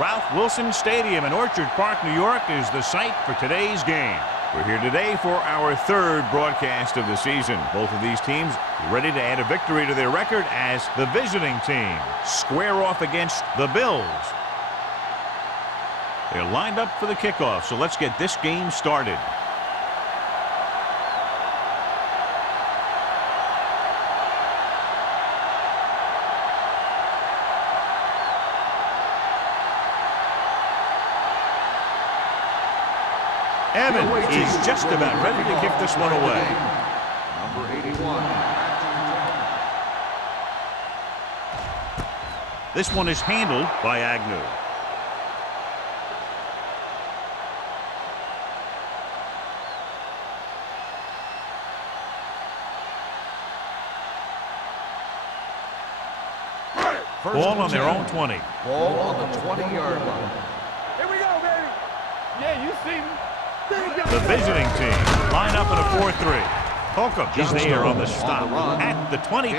Ralph Wilson Stadium in Orchard Park, New York is the site for today's game. We're here today for our third broadcast of the season. Both of these teams ready to add a victory to their record as the visiting team square off against the Bills. They're lined up for the kickoff, so let's get this game started. Evans is just about ready to kick this one away. Number 81. This one is handled by Agnew. Ball on their own 20. Ball on the 20-yard line. Here we go, baby. Yeah, you see me. The visiting team line up in a 4-3. Holcomb is there on the stop at the 22.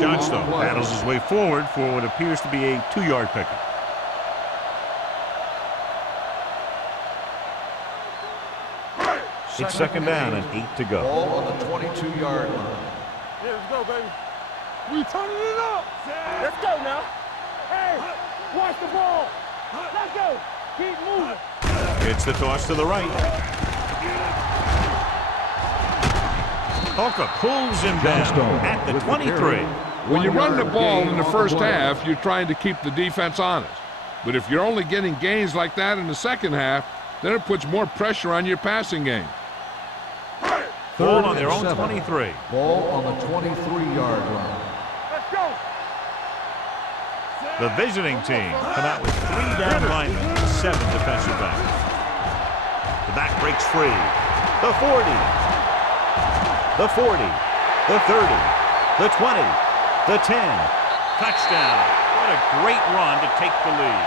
Johnstone battles his way forward for what appears to be a 2-yard pickup. It's second down and 8 to go. Ball on the 22-yard line. Yeah, let's go, baby. We turning it up. Let's go now. Hey, watch the ball. Let's go. Keep moving. It's the toss to the right. Holcomb pulls him down at the 23. When you run the ball in the first half, you're trying to keep the defense honest. But if you're only getting gains like that in the second half, then it puts more pressure on your passing game. Ball on their own 23. Ball on the 23-yard line. Let's go. The visiting team come out with 3 down linemen and 7 defensive backs. The back breaks free. The 40. The 40. The 30. The 20. The 10. Touchdown. What a great run to take the lead.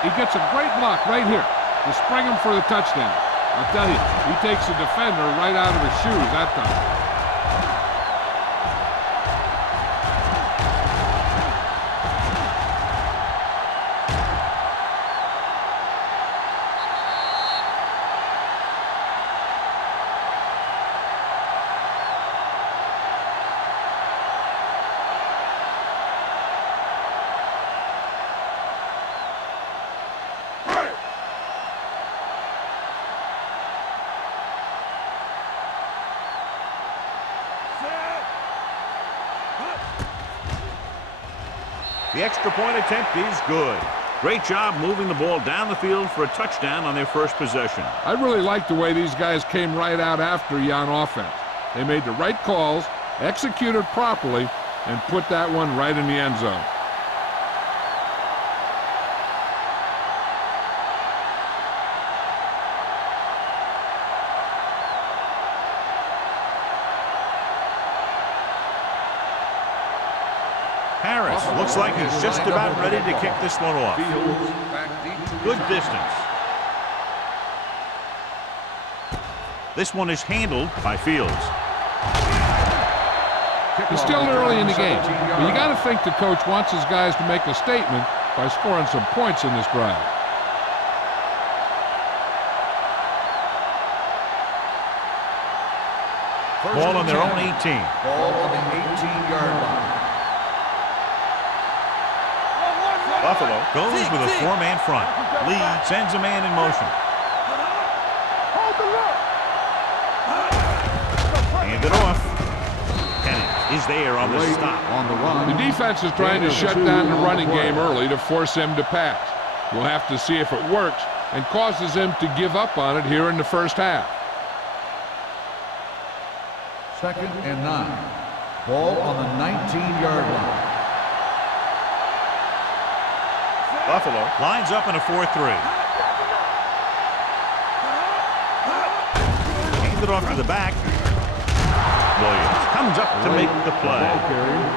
He gets a great block right here to spring him for the touchdown. I'll tell you, he takes the defender right out of his shoes that time. The extra point attempt is good. Great job moving the ball down the field for a touchdown on their first possession. I really like the way these guys came right out after you on offense. They made the right calls, executed properly, and put that one right in the end zone. Harris looks like he's just about ready to kick this one off. Good distance. This one is handled by Fields. It's still early in the game, but you got to think the coach wants his guys to make a statement by scoring some points in this drive. Ball on their own 18. Ball on the 18-yard line. Buffalo goes with a 4-man front. Lee sends a man in motion. Hand it off. Kennedy is there on the stop. On the run. The defense is trying to shut down the running game early to force him to pass. We'll have to see if it works and causes him to give up on it here in the first half. Second and 9. Ball on the 19-yard line. Buffalo lines up in a 4-3. Hand it off to the back. Williams comes up to make the play.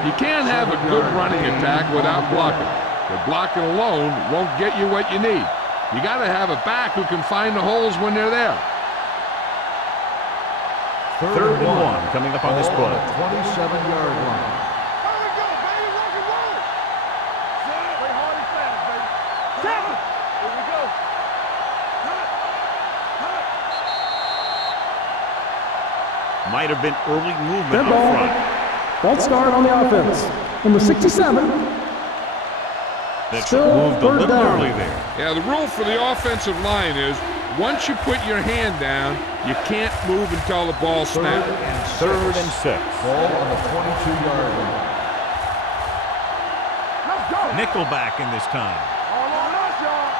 You can't have a good running attack without blocking. The blocking alone won't get you what you need. You got to have a back who can find the holes when they're there. Third and 1 coming up on this play. 27-yard line. Here we go, baby. Rock and roll. Play hard and fast, baby. Tackle. been early movement Dead up ball. front. False start on the offense. Number 67. That Still moved a third little down. early there. Yeah, the rule for the offensive line is once you put your hand down, you can't move until the ball snaps. Third and 6. Ball on the 22-yard line. Let's go. Nickelback in this time. All on us, y'all.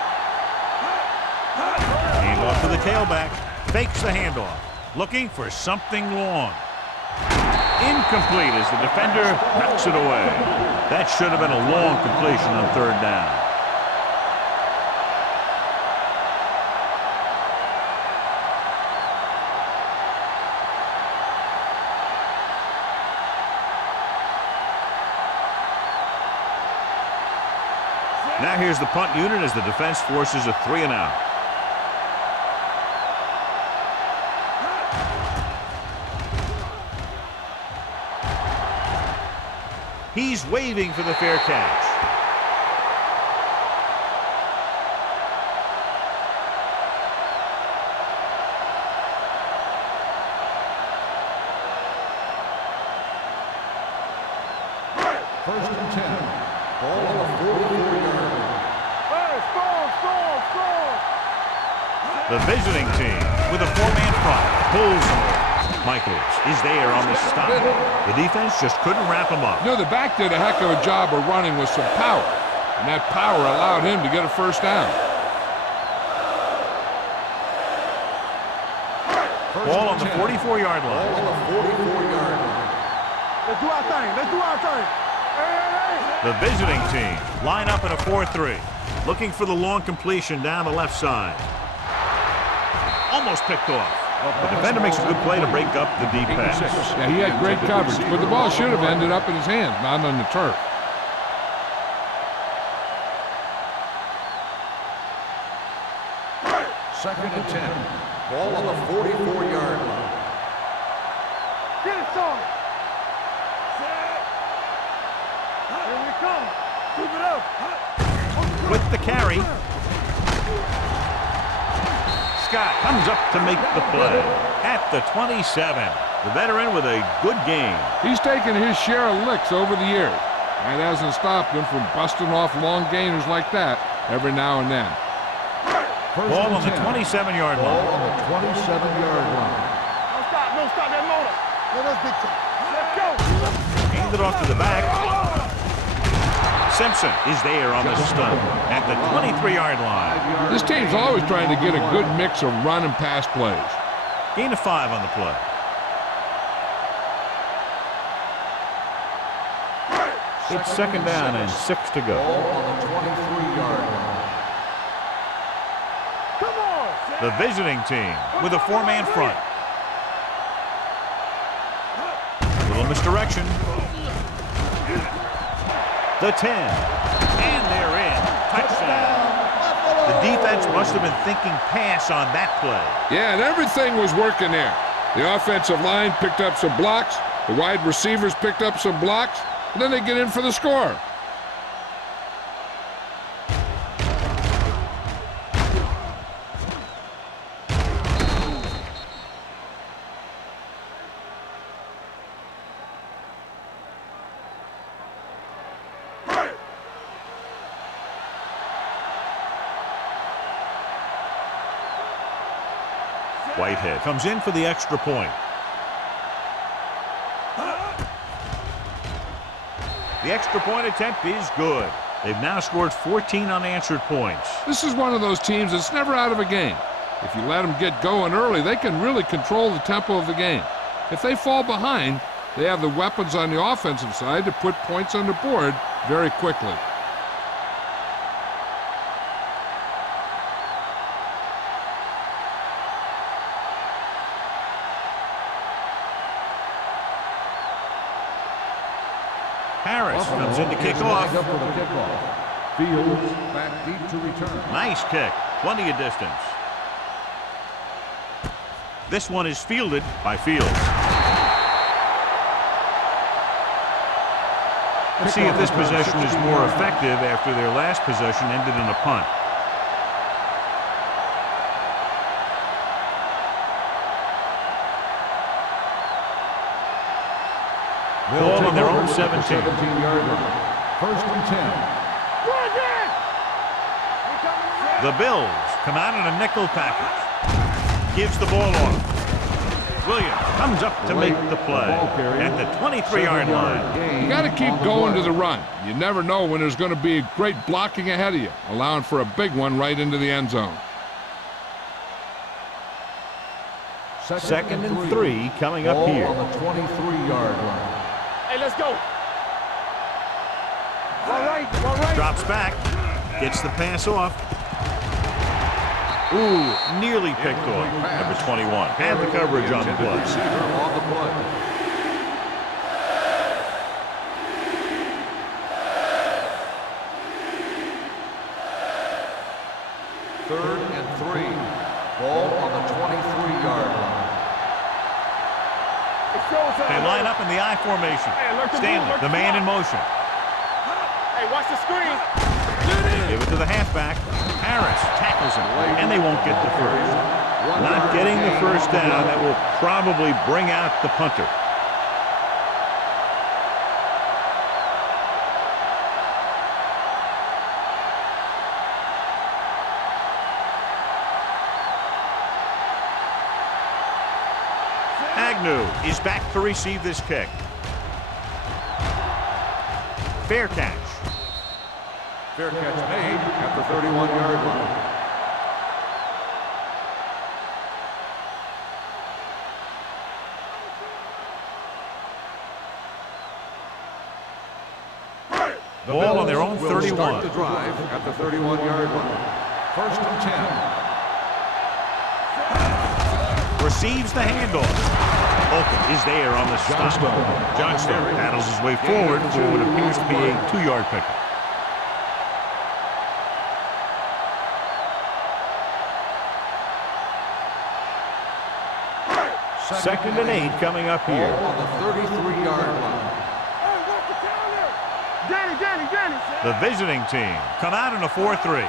Handoff to the tailback. Fakes the handoff. Looking for something long. Incomplete as the defender knocks it away. That should have been a long completion on third down. Now here's the punt unit as the defense forces a 3-and-out. He's waving for the fair catch. First and 10. Ball on the 44-yard line. Hey, score. The visiting team with a 4-man front pulls him. Michaels is there on the stop. The defense just couldn't wrap him up. You know, the back did a heck of a job of running with some power, and that power allowed him to get a first down. Ball on the 44-yard Ball line. on the 44-yard line. Let's do our thing. Hey. The visiting team line up in a 4-3. Looking for the long completion down the left side. Almost picked off. The defender makes a good play to break up the deep pass. Yeah, he had great coverage, but the ball should have ended up in his hands, not on the turf. Second and 10. Ball on the 44-yard line. Get it, son. Here we come. Keep it up. With the carry. Scott comes up to make the play at the 27. The veteran with a good game. He's taken his share of licks over the years. That hasn't stopped him from busting off long gainers like that every now and then. First Ball and on the 10. 27-yard Ball line. on the 27-yard line. Don't stop that motor. Let us big time. Let's go. Hand it off to the back. Simpson is there on the stop at the 23-yard line. This team's always trying to get a good mix of run and pass plays. Gain of 5 on the play. It's second down and 6 to go. Ball on the 23-yard line. Come on. The visiting team with a 4-man front. Little misdirection. The 10. And they're in. Touchdown. The defense must have been thinking pass on that play. Yeah, and everything was working there. The offensive line picked up some blocks, the wide receivers picked up some blocks, and then they get in for the score. Whitehead comes in for the extra point. The extra point attempt is good. They've now scored 14 unanswered points. This is one of those teams that's never out of a game. If you let them get going early, they can really control the tempo of the game. If they fall behind, they have the weapons on the offensive side to put points on the board very quickly. Harris comes in to kick off. Up for the kickoff. Fields back deep to return. Nice kick. Plenty of distance. This one is fielded by Fields. Let's see if this possession is more effective after their last possession ended in a punt. from 17. 17-yard line. First and 10. The Bills come out in a nickel package. Gives the ball off. Williams comes up to make the play at the 23-yard line. You got to keep going to the run. You never know when there's going to be great blocking ahead of you, allowing for a big one right into the end zone. Second and 3 coming up here. On the 23-yard line. Hey, let's go. All right. Drops back. Gets the pass off. Ooh, nearly picked off. Number 21 had the coverage on the play. Third and 3. Ball on the 23-yard line. They line up in the I formation. Stanley, the man in motion. Hey, watch the screen. Give it to the halfback. Harris tackles him, and they won't get the first. Not getting the first down, that will probably bring out the punter. Agnew is back to receive this kick. Fair catch. Fair catch made at the 31-yard line. The Ball on their Bills own will 31. Start the drive at the 31-yard line. First and 10. Receives the handoff. Holcomb is there on the stop. Johnstone paddles his way forward for what appears to be a 2-yard pickup. Second and 8 coming up here. Ball on the 33-yard line. The visiting team come out in a 4-3.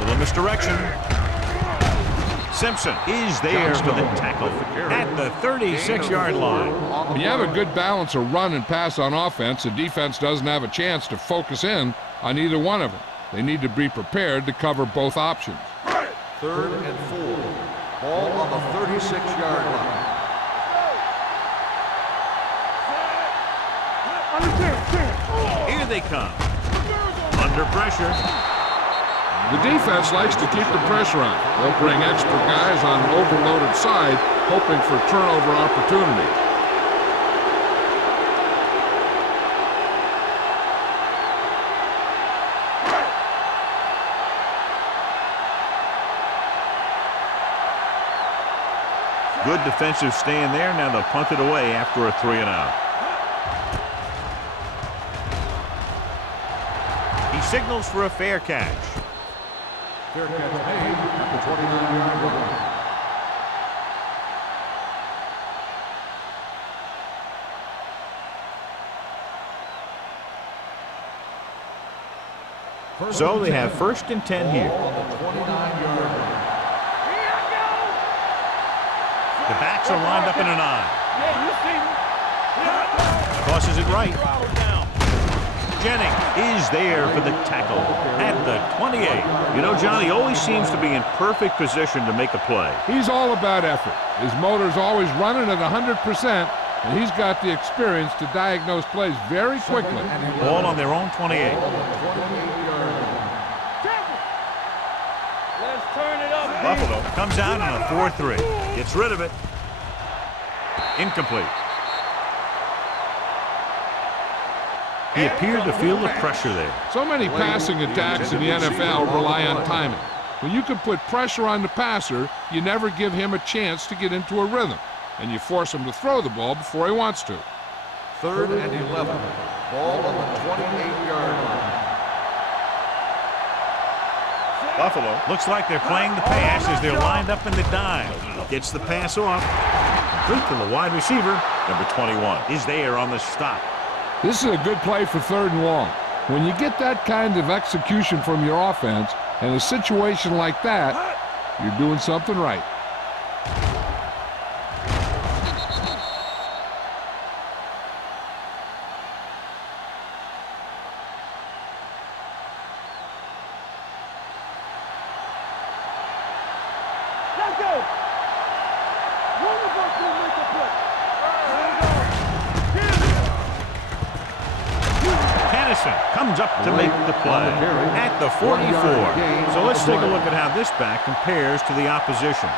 Little misdirection. Simpson is there for the tackle at the 36-yard line. When you have a good balance of run and pass on offense, the defense doesn't have a chance to focus in on either one of them. They need to be prepared to cover both options. Third and 4. Ball on the 36-yard line. Here they come. Under pressure. The defense likes to keep the pressure on. They'll bring extra guys on an overloaded side, hoping for turnover opportunity. Good defensive stand there. Now they'll punt it away after a 3-and-out. He signals for a fair catch. Fair catch made at the 29-yard line. So they have first and 10 here. On the 29-yard line. The backs are lined up in an I. Tosses it right. Jennings is there for the tackle at the 28. You know, John, he always seems to be in perfect position to make a play. He's all about effort. His motor's always running at 100%, and he's got the experience to diagnose plays very quickly. Ball on their own 28. Let's turn it up. Buffalo comes out in a 4-3. Gets rid of it. Incomplete. He appeared to feel the pressure there. So many passing attacks in the NFL rely on timing. When you can put pressure on the passer, you never give him a chance to get into a rhythm, and you force him to throw the ball before he wants to. Third and 11. Ball on the 28-yard line. Buffalo looks like they're playing the pass as they're lined up in the dime. Gets the pass off. Complete to the wide receiver. Number 21 is there on the stop. This is a good play for 3rd and long. When you get that kind of execution from your offense in a situation like that, you're doing something right. Simpson comes up to make the play at the 44. So let's take a look at how this back compares to the opposition.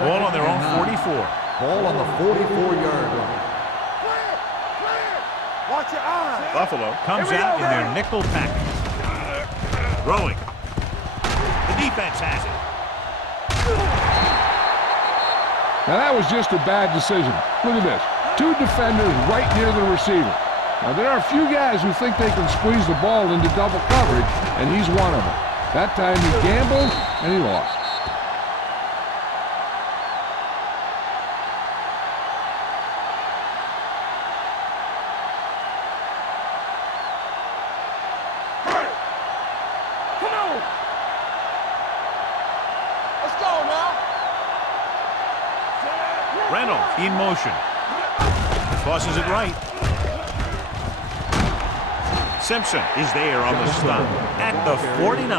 Ball on their own 44. Ball on the 44-yard line. Watch your eyes. Buffalo comes out in their nickel package. Throwing. The defense has it. Now that was just a bad decision. Look at this. 2 defenders right near the receiver. Now there are a few guys who think they can squeeze the ball into double coverage, and he's one of them. That time he gambled, and he lost. Reynolds in motion. Tosses it right. Simpson is there on the stop at the 49.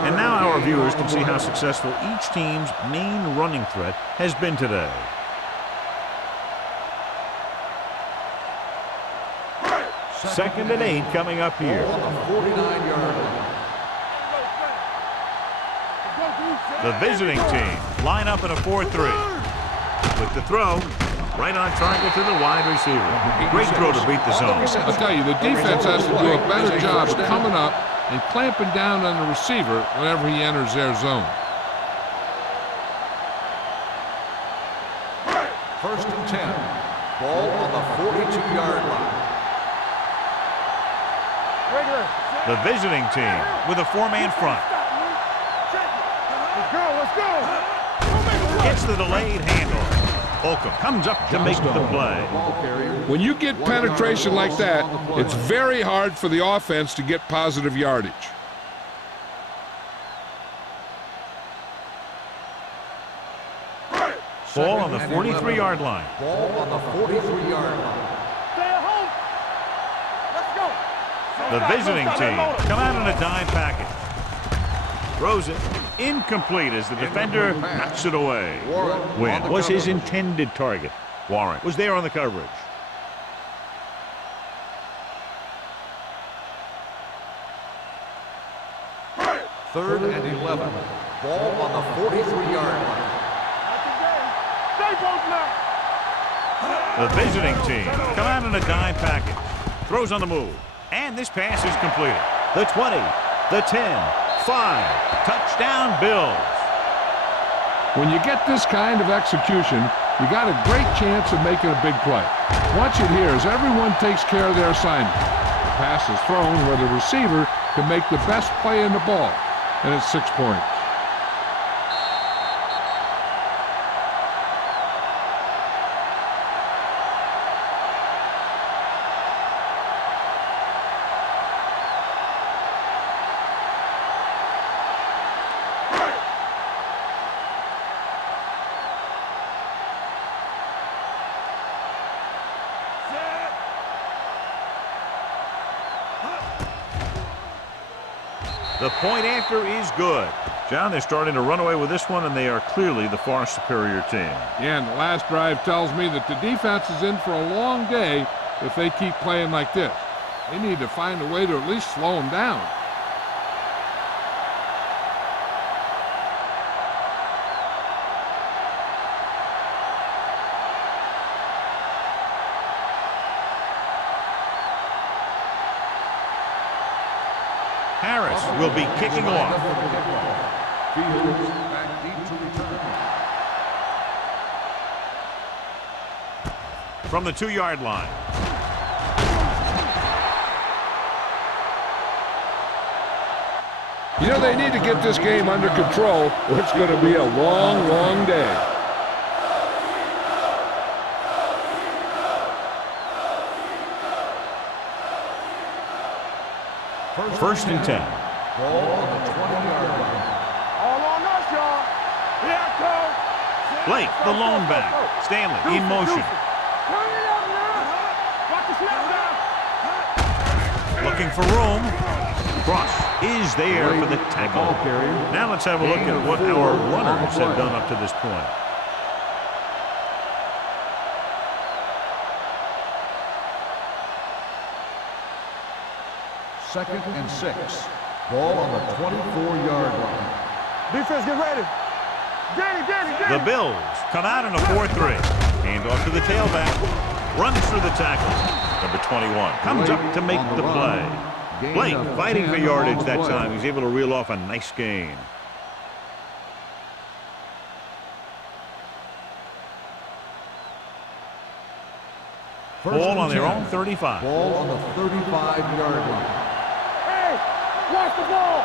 And now our viewers can see how successful each team's main running threat has been today. Second and 8 coming up here. On the 49-yard line. The visiting team line up in a 4-3. With the throw, right on target to the wide receiver. Great throw to beat the zone. I'll tell you, the defense has to do a better job of coming up and clamping down on the receiver whenever he enters their zone. First and 10. Ball on the 42-yard line. The visiting team with a 4-man front. Let's go, let's go. Gets the delayed handoff. Holcomb comes up to make the play. When you get penetration like that, it's very hard for the offense to get positive yardage. Ball on the 43-yard line. Ball on the 43-yard line. Stay at home. Let's go. The visiting team come out in a dime package. Throws it. Incomplete as the defender knocks it away. Wynn was his intended target. Warren was there on the coverage. Third and 11. Ball on the 43-yard line. Stay both now. The visiting team come out in a dime package. Throws on the move. And this pass is completed. The 20, the 10, 5. Touchdown, Bills. When you get this kind of execution, you got a great chance of making a big play. Watch it here as everyone takes care of their assignment. The pass is thrown where the receiver can make the best play in the ball, and it's 6 points. The point after is good. John, they're starting to run away with this one, and they are clearly the far superior team. Yeah, and the last drive tells me that the defense is in for a long day if they keep playing like this. They need to find a way to at least slow them down. Harris will be kicking off. Fields back deep to return. From the 2-yard line. You know, they need to get this game under control, or it's going to be a long, long day. First and 10. Ball on the 20-yard line. All on us, y'all. Here it comes. Blake, the lone back. Stanley in motion. Turn it up now. Watch the snap now. Looking for room. Cross is there for the tackle. Now let's have a look at what our runners have done up to this point. 2nd and 6. Ball on the 24-yard line. Defense, get ready. Danny. The Bills come out in a 4-3. Hand off to the tailback. Runs through the tackle. Number 21 comes up to make the play. Blake fighting for yardage that time. He's able to reel off a nice gain. Ball on their own 35. Ball on the 35-yard line. Hey, watch the ball.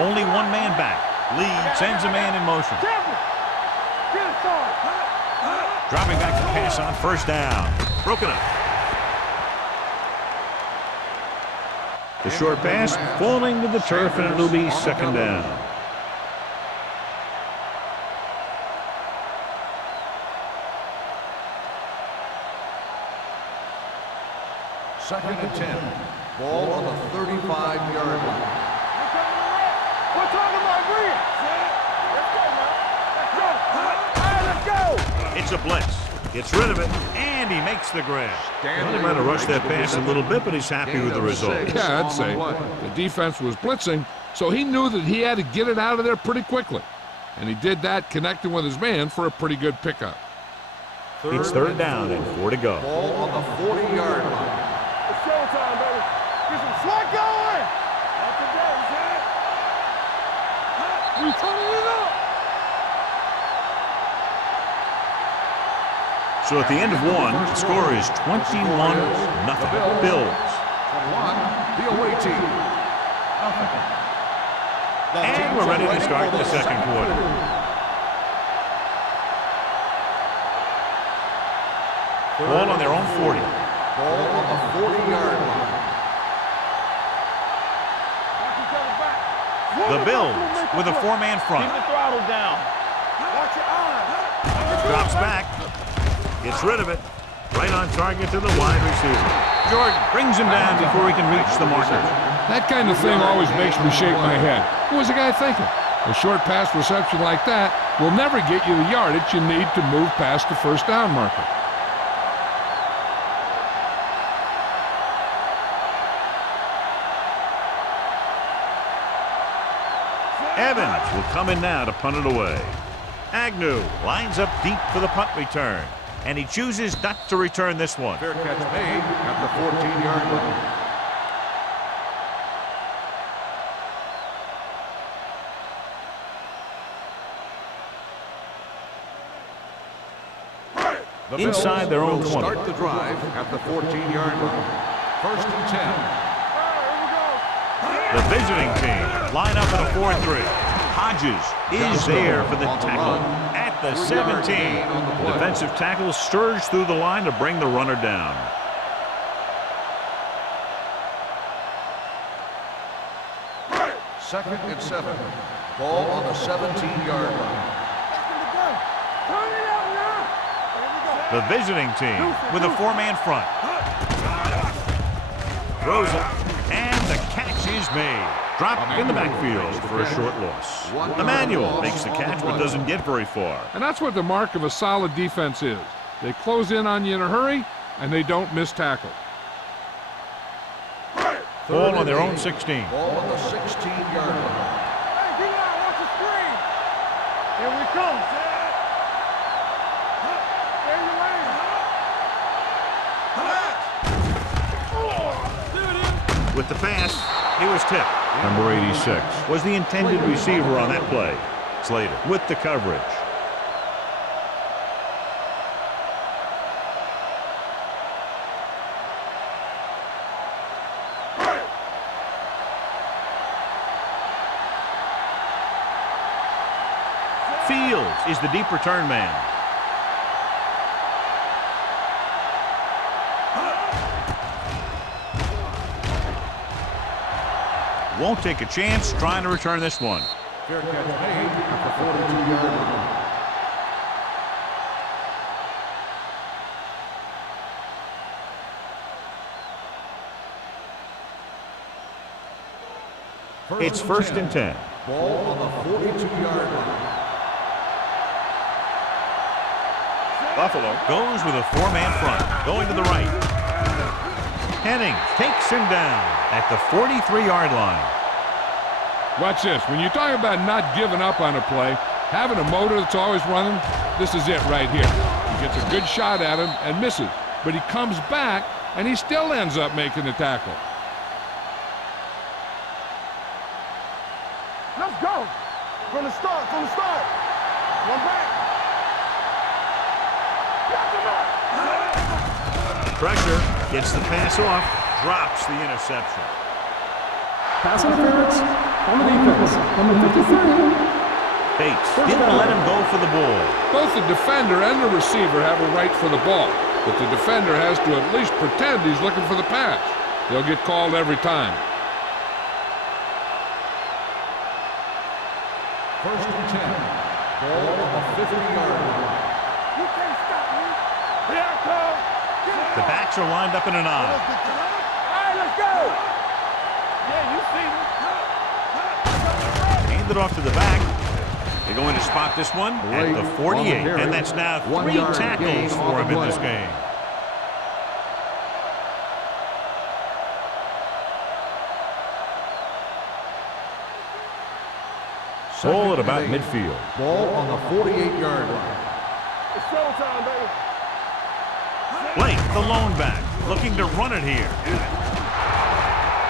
Only one man back. Lee sends a man in motion. Get it started. Dropping back to pass on first down. Broken up. The short pass falling to the turf, and it'll be second down. Second and 10. Ball on the 35-yard line. We're talking about Green. Let's go. It's a blitz. Gets rid of it, and he makes the grab. Well, he might have rushed that pass a little bit, but he's happy with the result. Yeah, I'd say. The defense was blitzing, so he knew that he had to get it out of there pretty quickly. And he did that, connecting with his man for a pretty good pickup. It's third down and 4 to go. Ball on the 40-yard line. It's showtime, baby. Get some slot going. Up to date, Zach. We turning it up. So at the end of one, the score is 21-0. Bills. 21, the away team. And we're ready to start the second quarter. Ball on their own 40. Ball on the 40-yard line. The Bills with a four-man front. Keep the throttle down. Watch your eyes. Drops back. Gets rid of it. Right on target to the wide receiver. Jordan brings him down before he can reach the marker. That kind of thing always makes me shake my head. What was the guy thinking? A short pass reception like that will never get you the yardage you need to move past the first down marker. Evans will come in now to punt it away. Agnew lines up deep for the punt return, and he chooses not to return this one. Fair catch made at the 14-yard line. The Inside their own will 20. Start the drive at the 14-yard line. First and 10. The visiting team line up in a 4-3. Hodges is there for the tackle at the 17. The defensive tackle stirs through the line to bring the runner down. Second and 7. Ball on the 17-yard line. The visiting team with a four-man front. Throws it, and the catch is made. Dropped in the backfield for a short loss. Emmanuel makes the catch but doesn't get very far. And that's what the mark of a solid defense is. They close in on you in a hurry, and they don't miss tackle. Ball on their own 16. Ball on the 16-yard line. Hey, get out, watch the screen. Here we come. With the pass, he was tipped. Number 86 was the intended receiver on that play. Slater with the coverage. Fields is the deep return man. Won't take a chance trying to return this one. Fair catch made at the 42-yard line. It's first and 10. Ball on the 42-yard line. Buffalo goes with a four-man front, going to the right. Hennings takes him down at the 43-yard line. Watch this. When you talk about not giving up on a play, having a motor that's always running, this is it right here. He gets a good shot at him and misses, but he comes back and he still ends up making the tackle. Let's go. From the start. One back. Pressure, gets the pass off, drops the interception. Pass interference on the defense. Number 53. Bates didn't let him go for the ball. Both the defender and the receiver have a right for the ball, but the defender has to at least pretend he's looking for the pass. They'll get called every time. First and 10. Ball on the 50-yard line. You can't stop me. Here I come. The backs are lined up in an I. All right, let's go. Yeah, you see me. Hand it off to the back. They're going to spot this one at the 48, and that's now 3 tackles for him in this game. Ball at about midfield. Ball on the 48-yard line. It's showtime, baby. Blake, the lone back, looking to run it here.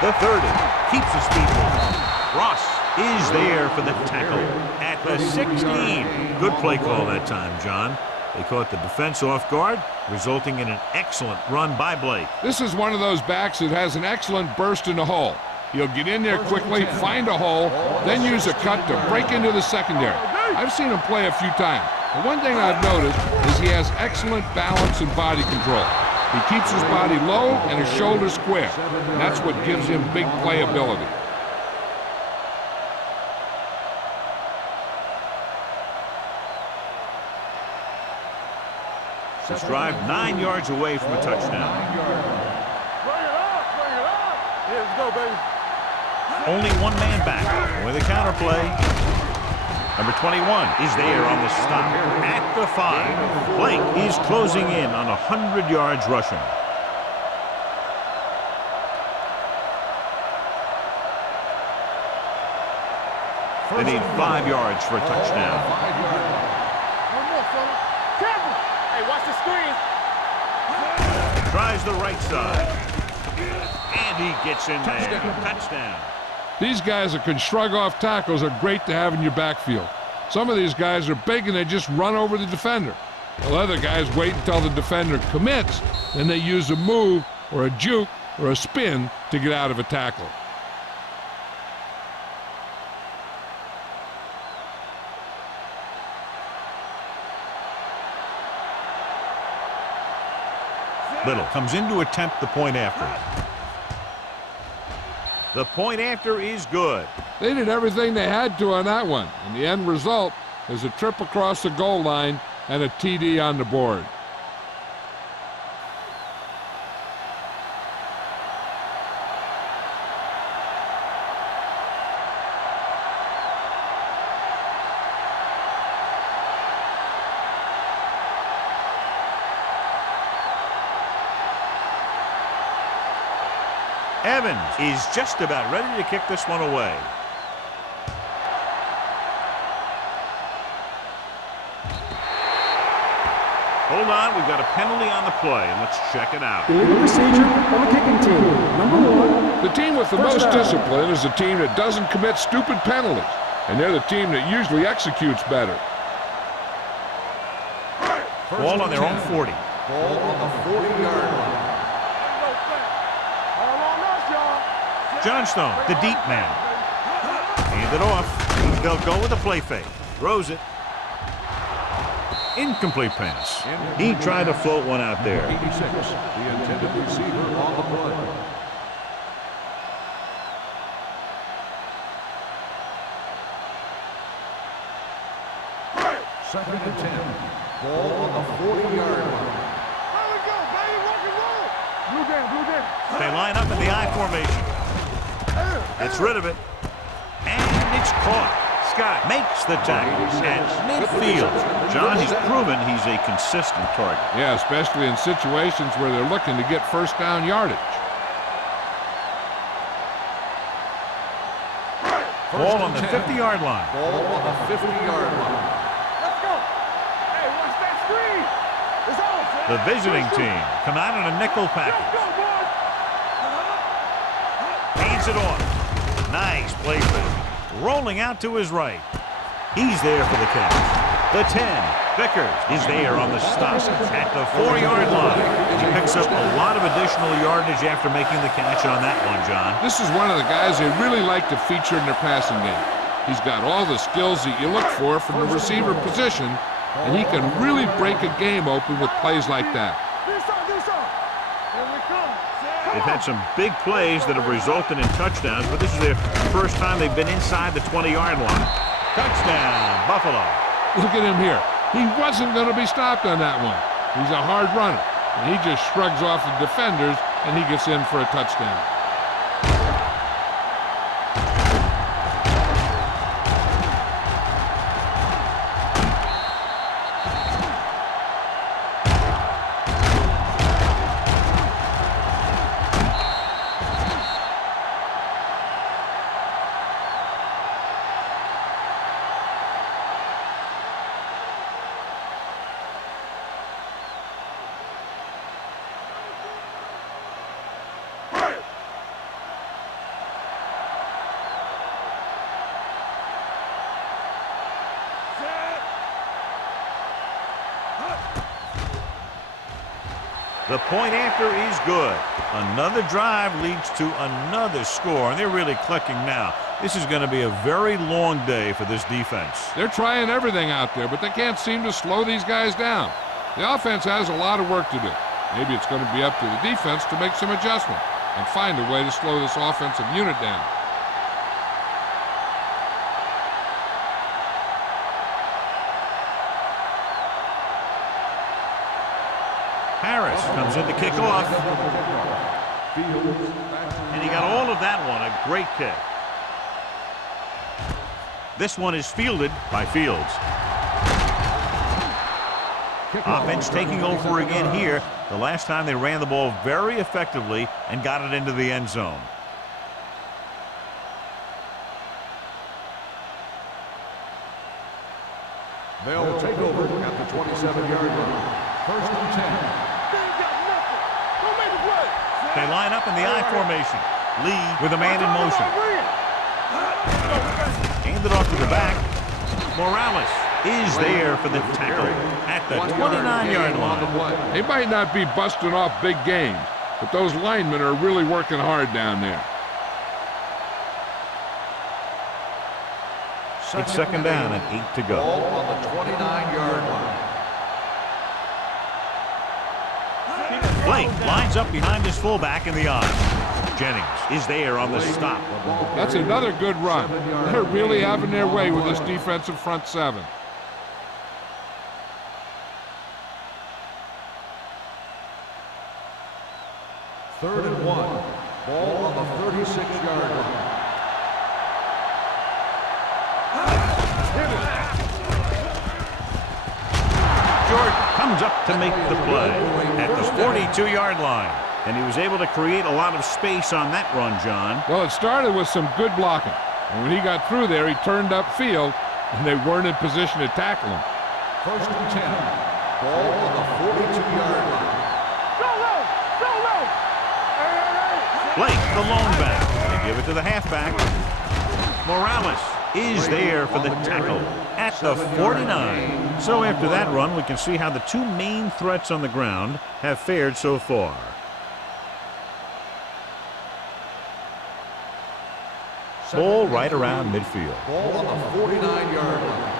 The 30 keeps his feet moving. Ross is there for the tackle at the 16. Good play call that time, John. They caught the defense off guard, resulting in an excellent run by Blake. This is one of those backs that has an excellent burst in the hole. He'll get in there quickly, find a hole, then use a cut to break into the secondary. I've seen him play a few times. And one thing I've noticed is he has excellent balance and body control. He keeps his body low and his shoulders square. And that's what gives him big playability. This drive 9 yards away from a touchdown. Bring it up. Yeah, let's go, baby. Only one man back with a counter play. Number 21 is there on the stop at the 5. Blake is closing in on 100 yards rushing. They need 5 yards for a touchdown. One more, fella. Careful. Hey, watch the screen. Tries the right side. And he gets in there. Touchdown. These guys that can shrug off tackles are great to have in your backfield. Some of these guys are big and they just run over the defender. While other guys wait until the defender commits, then they use a move or a juke or a spin to get out of a tackle. Little comes in to attempt the point after. The point after is good. They did everything they had to on that one, and the end result is a trip across the goal line and a TD on the board. Evans is just about ready to kick this one away. Hold on, we've got a penalty on the play, and let's check it out. Illegal procedure on the kicking team. Number 1. The team with the most discipline is the team that doesn't commit stupid penalties, and they're the team that usually executes better. Ball on their own 40. Ball on the 40-yard line. Johnstone, the deep man. Hand it off. They'll go with a play fake. Throws it. Incomplete pass. He tried to float one out there. 86, the intended receiver on the play. Second and 10. Ball on the 40-yard line. There we go, baby. Rock and roll. Blue game. They line up in the I formation. Gets rid of it. And it's caught. Scott makes the tackle at midfield. John, he's proven he's a consistent target. Yeah, especially in situations where they're looking to get first down yardage. Ball on the 50-yard line. Ball on the 50-yard line. Let's go. Hey, watch that screen. It's on. The visiting team come out in a nickel Let's package. go, boys. Hands it off. Nice play fake. Rolling out to his right. He's there for the catch. The 10. Vickers is there on the stop at the 4-yard line. He picks up a lot of additional yardage after making the catch on that one, John. This is one of the guys they really like to feature in their passing game. He's got all the skills that you look for from the receiver position, and he can really break a game open with plays like that. This on. Here we come. They've had some big plays that have resulted in touchdowns, but this is their first time they've been inside the 20-yard line. Touchdown, Buffalo. Look at him here. He wasn't going to be stopped on that one. He's a hard runner, and he just shrugs off the defenders, and he gets in for a touchdown. The point after is good. Another drive leads to another score, and they're really clicking now. This is going to be a very long day for this defense. They're trying everything out there, but they can't seem to slow these guys down. The offense has a lot of work to do. Maybe it's going to be up to the defense to make some adjustment and find a way to slow this offensive unit down. Harris comes in to kick off. And he got all of that one. A great kick. This one is fielded by Fields. Offense taking over again here. The last time they ran the ball very effectively and got it into the end zone. They'll take over at the 27-yard line. First and 10. They line up in the I formation. Lee with a man in motion. Hand it off to the back. Morales is there for the tackle at the 29-yard line. They might not be busting off big games, but those linemen are really working hard down there. It's second down and 8 to go. Ball on the 29-yard line. Blake lines up behind his fullback in the I. Jennings is there on the stop. That's another good run. They're really having their way with this defensive front seven. Third and 1. Ball on the 36-yard line. Jordan comes up to make the play at the 42-yard line. And he was able to create a lot of space on that run, John. Well, it started with some good blocking. And when he got through there, he turned upfield, and they weren't in position to tackle him. First and 10. Ball on the 42-yard line. Blake, the lone back. They give it to the halfback. Morales is there for the tackle at the 49. So after that run, we can see how the two main threats on the ground have fared so far. Ball right around midfield. Ball on the 49-yard line.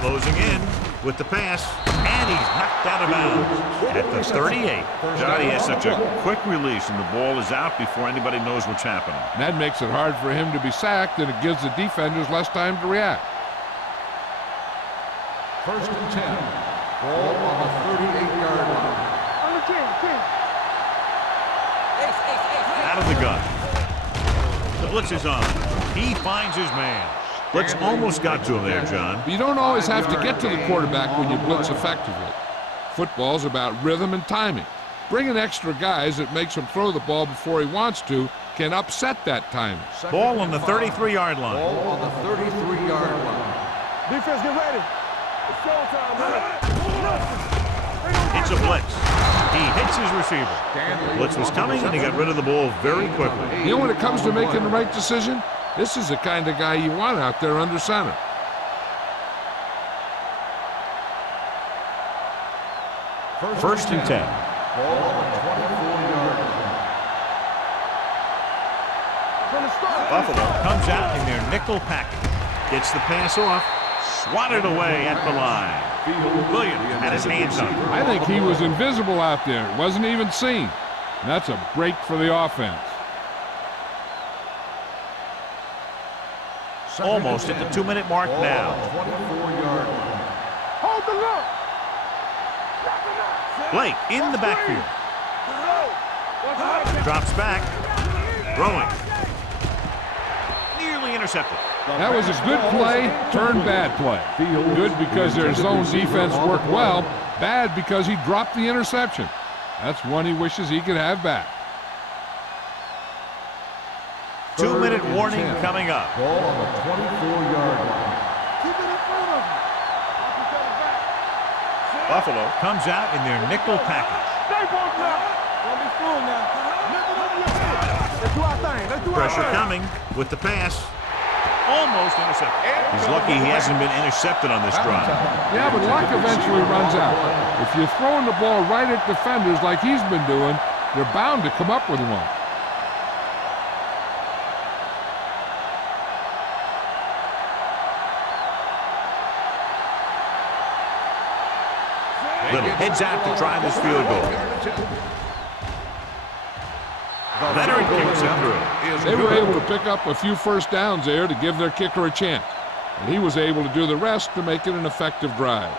Closing in with the pass, and he's knocked out of bounds at the 38. Johnny has such a quick release, and the ball is out before anybody knows what's happening. And that makes it hard for him to be sacked, and it gives the defenders less time to react. First and 10. Ball on the 38-yard line. Out of the gun. The blitz is on. He finds his man. Blitz almost got to him there, John. But you don't always have to get to the quarterback when you blitz effectively. Football's about rhythm and timing. Bringing extra guys that makes him throw the ball before he wants to can upset that timing. Ball on the 33-yard line. Ball on the 33-yard line. Defense, get ready. It's showtime, man. It's a blitz. He hits his receiver. Blitz was coming, and he got rid of the ball very quickly. You know, when it comes to making the right decision, this is the kind of guy you want out there under center. First and 10. Ball on the 24-yard line. From the start. Buffalo comes out in their nickel package. Gets the pass off. Swatted away at the line. Williams had his hands up. I think he was invisible out there. Wasn't even seen. And that's a break for the offense. Almost at the 2-minute mark now. 24-yard line. Hold the look. Blake in the backfield. Drops back. Throwing. Nearly intercepted. That was a good play, turned bad play. Good because their zone defense worked well. Bad because he dropped the interception. That's one he wishes he could have back. 2-minute warning coming up. Ball on the 24-yard line. Keep it in front of you. Buffalo comes out in their nickel package. Stay both now. Don't be fooled now. Lift it over your head. Let's do our thing. Let's do our Pressure thing. coming with the pass. Almost intercepted. He's lucky he hasn't been intercepted on this drive. Yeah, but luck eventually runs out. If you're throwing the ball right at defenders like he's been doing, they're bound to come up with one. Little heads out to try this field goal. Leonard kicks it through. They were able to pick up a few first downs there to give their kicker a chance. And he was able to do the rest to make it an effective drive.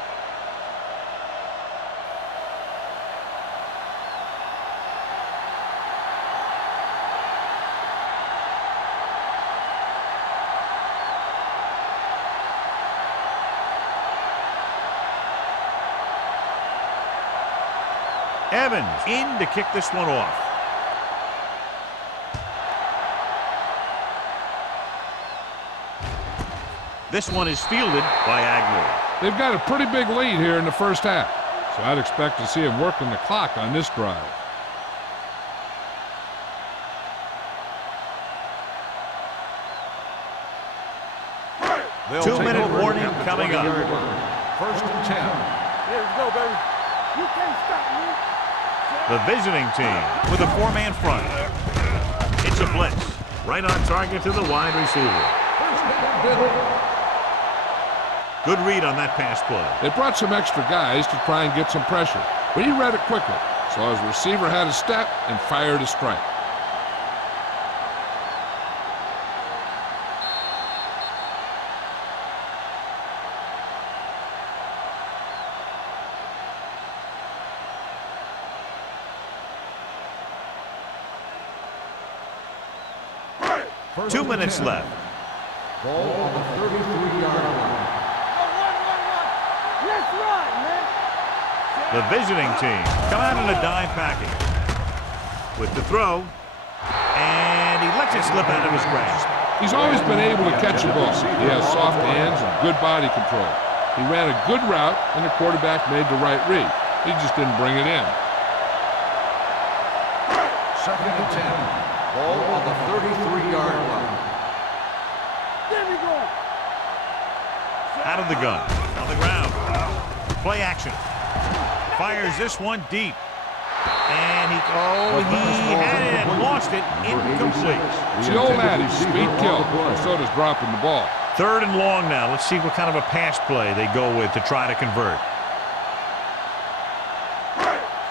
Evans in to kick this one off. This one is fielded by Agnew. They've got a pretty big lead here in the first half, so I'd expect to see him working the clock on this drive. Two-minute warning coming up. First and 10. Here we go, baby. You can't stop me. The visiting team with a 4-man front. It's a blitz. Right on target to the wide receiver. Good read on that pass play. They brought some extra guys to try and get some pressure, but he read it quickly, so his receiver had a step and fired a strike. First 2 and minutes 10. left. Ball on the 33-yard line. Let's run, man. The visiting team come out in a dime package. With the throw, and he lets it slip out of his grasp. He's always been able to catch a ball. He has soft hands and good body control. He ran a good route, and the quarterback made the right read. He just didn't bring it in. Second and 10. Ball on the 33-yard line. There we go. Out of the gun, on the ground. Play action. Fires this one deep. And he had it and lost it. Incomplete. It's the old adage, speed kills, so does dropping the ball. 3rd and long now. Let's see what kind of a pass play they go with to try to convert.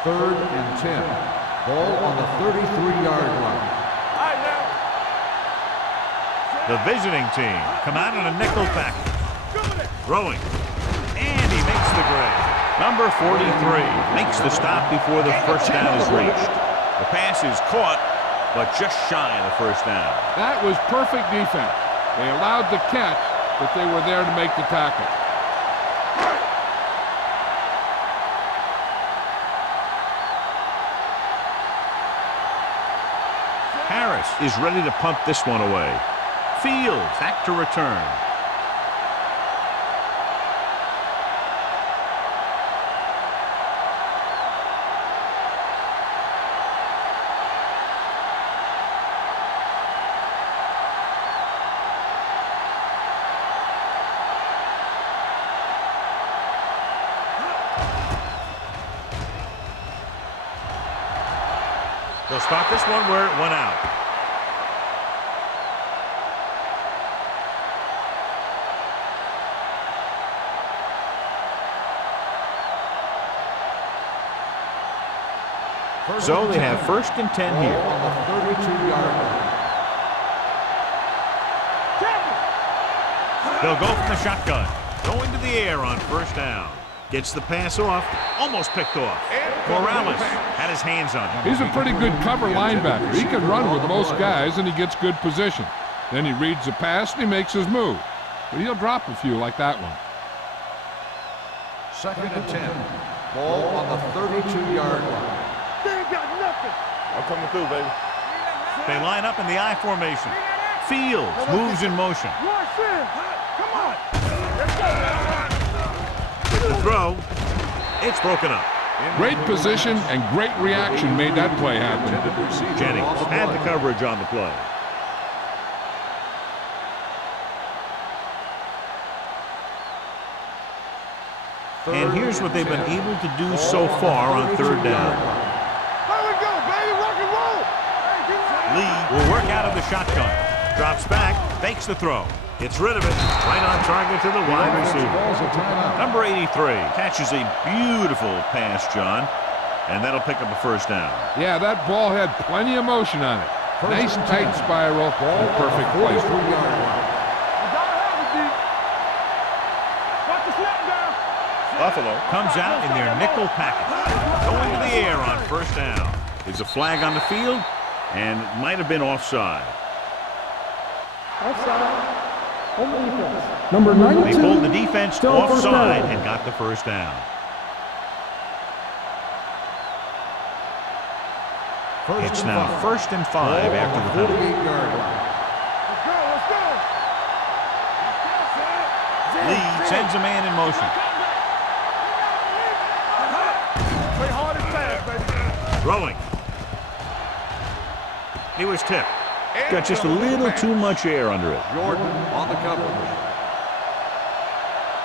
3rd and 10. Ball on the 33-yard line. All right, now. The visiting team come out in a nickel package. Throwing. And he makes the grab. Number 43 makes the stop before the first down is reached. The pass is caught, but just shy of the first down. That was perfect defense. They allowed the catch, but they were there to make the tackle. Morales is ready to punt this one away. Fields back to return. They'll spot this one where it went out. So they have 1st and 10 here. On the 32-yard line. They'll go from the shotgun. Going to the air on 1st down. Gets the pass off. Almost picked off. Morales had his hands on him. He's a pretty good cover linebacker. He can run with most guys, and he gets good position. Then he reads the pass, and he makes his move. But he'll drop a few like that one. 2nd and 10. Ball on the 32-yard line. They ain't got nothing. I'm coming through, baby. They line up in the I formation. Fields moves in motion. Watch in. Come on. Let's go now. The throw. It's broken up. Great position and great reaction made that play happen. Jennings had the coverage on the play. And here's what they've been able to do so far on 3rd down. There we go, baby. Rock and roll. Lee will work out of the shotgun. Drops back, fakes the throw. Gets rid of it. Right on target to the wide receiver. Number 83 catches a beautiful pass, John. And that'll pick up a 1st down. Yeah, that ball had plenty of motion on it. Nice tight spiral, and perfect placement. Buffalo comes out in their nickel package. Going to the air on 1st down. There's a flag on the field, and it might have been offside. Offside. On the defense. Number 92. They pulled the defense Still first offside down. and got the 1st down. It's now 1st and 5 after the penalty. 48-yard line. Let's go. Lee sends a man in motion. Play hard and fast, baby. Throwing. He was tipped. Got just a little too much air under it. Jordan on the coverage.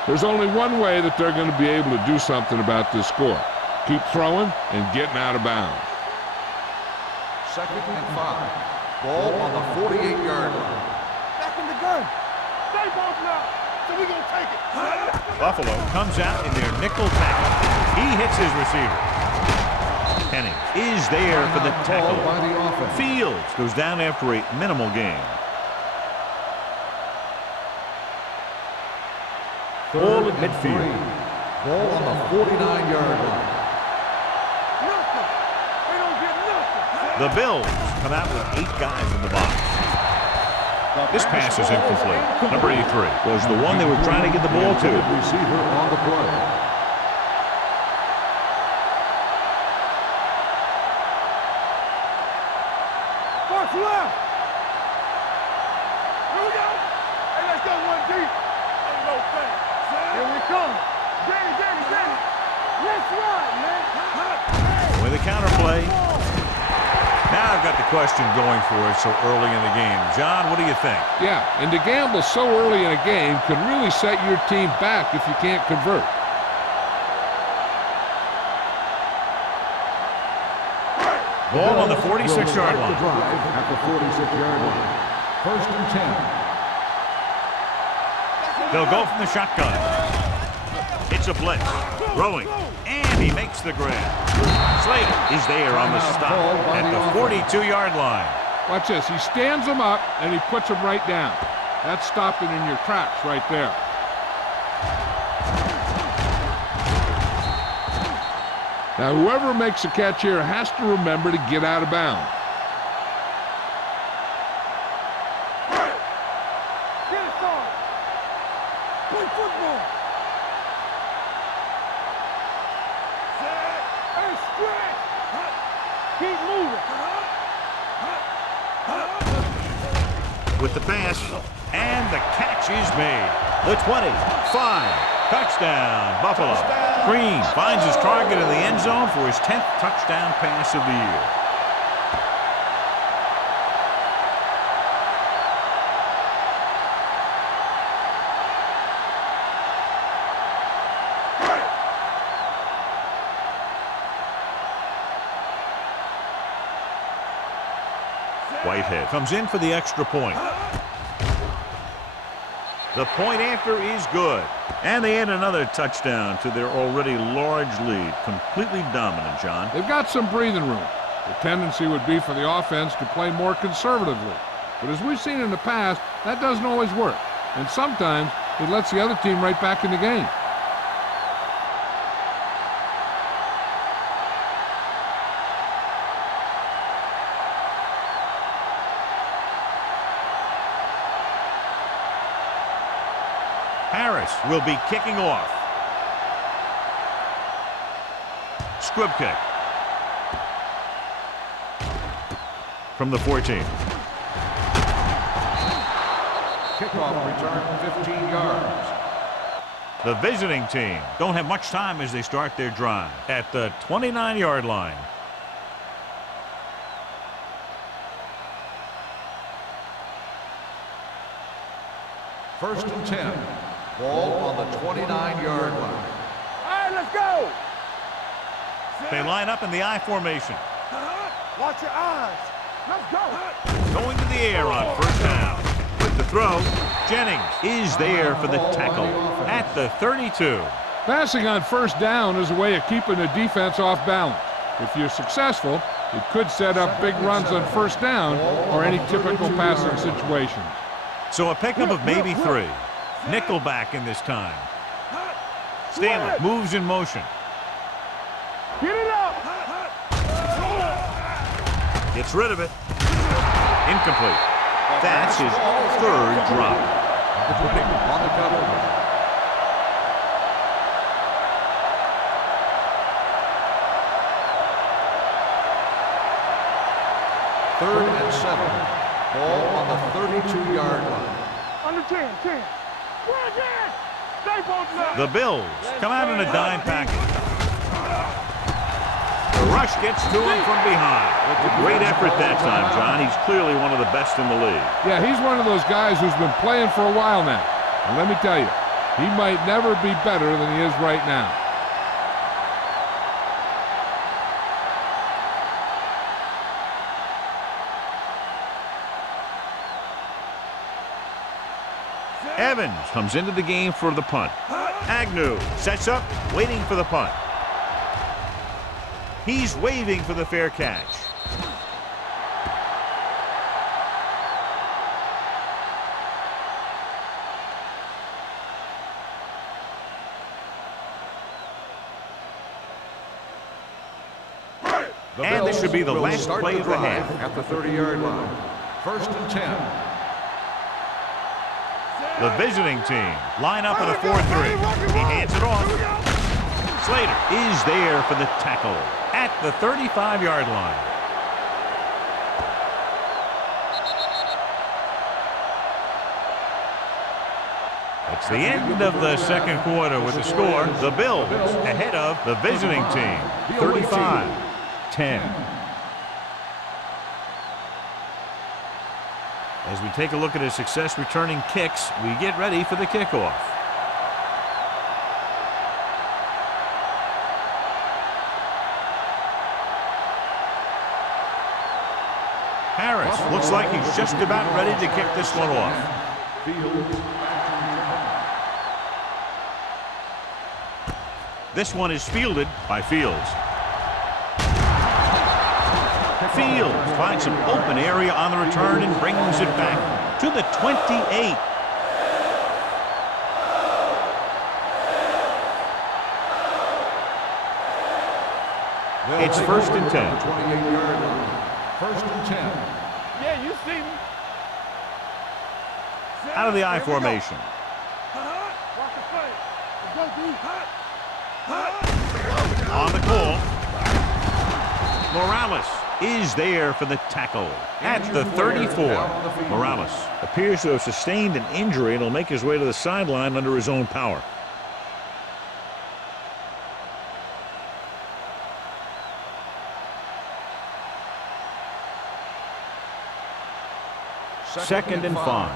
There's only one way that they're going to be able to do something about this score. Keep throwing and getting out of bounds. 2nd and 5. Ball on the 48-yard line. Back in the gun. Stay ball now. So we gonna take it. Buffalo comes out in their nickel package. He hits his receiver. Penning is there for the tackle. By the offense. Fields goes down after a minimal gain. Ball at midfield. Ball on the 49-yard line. Nothing. They don't get nothing. The Bills come out with 8 guys in the box. This pass is incomplete. Number 83 was the one they were trying to get the ball to. Receiver on the play. What's left? Here we go. Hey, let's go one deep. Ain't no thing. Here we come. Danny. Let's ride, man. With a counterplay. Now I've got the question going for it so early in the game. John, what do you think? Yeah, and to gamble so early in a game can really set your team back if you can't convert. Ball on the 46-yard line. At the 46-yard line. 1st and 10. They'll go from the shotgun. It's a blitz. Throwing. And he makes the grab. Slater is there on the stop at the 42-yard line. Watch this. He stands them up, and he puts them right down. That's stopping in your tracks right there. Now, whoever makes a catch here has to remember to get out of bounds. Get it started. Play football. Hey, stretch. Keep moving. with the pass, and the catch is made. The 20, 5, touchdown, Buffalo. Green finds his target in the end zone for his 10th touchdown pass of the year. Whitehead comes in for the extra point. The point after is good. And they add another touchdown to their already large lead. Completely dominant, John. They've got some breathing room. The tendency would be for the offense to play more conservatively. But as we've seen in the past, that doesn't always work. And sometimes it lets the other team right back in the game. Harris will be kicking off. Squib kick. From the 14. Kickoff return 15 yards. The visiting team don't have much time as they start their drive at the 29-yard line. First and 10. Ball on the 29-yard line. All right, let's go. They line up in the I formation. Watch your eyes. Let's go. Going to the air on first down. With the throw, Jennings is there for the tackle at the 32. Passing on first down is a way of keeping the defense off balance. If you're successful, it could set up big runs on first down or any typical passing situations. So a pickup of maybe 3. Nickelback in this time. Stanley moves in motion. Get it up. Gets rid of it. Incomplete. That's his 3rd drop. On the cover. Third and 7. Ball on the 32-yard line. Under 10. Stay both left. The Bills come out in a dime package. The rush gets to him from behind. Great effort that time, John. He's clearly one of the best in the league. Yeah, he's one of those guys who's been playing for a while now. And let me tell you, he might never be better than he is right now. Evans comes into the game for the punt. Agnew sets up, waiting for the punt. He's waving for the fair catch. And this should be the last play of the half. At the 30-yard line. First and 10. The visiting team line up in a 4-3. He hands it off. Slater is there for the tackle at the 35-yard line. It's the end of the second quarter with the score. The Bills ahead of the visiting team, 35-10. As we take a look at his success returning kicks, we get ready for the kickoff. Harris looks like he's just about ready to kick this one off. This one is fielded by Fields. Fields finds some open area on the return and brings it back to the 28. It's first and 10. 28-yard line. First and 10. Yeah, you see me. Out of the I formation. Watch the play. Let's go deep. On the call. Morales is there for the tackle at the 34. Morales appears to have sustained an injury and will make his way to the sideline under his own power. Second and 5.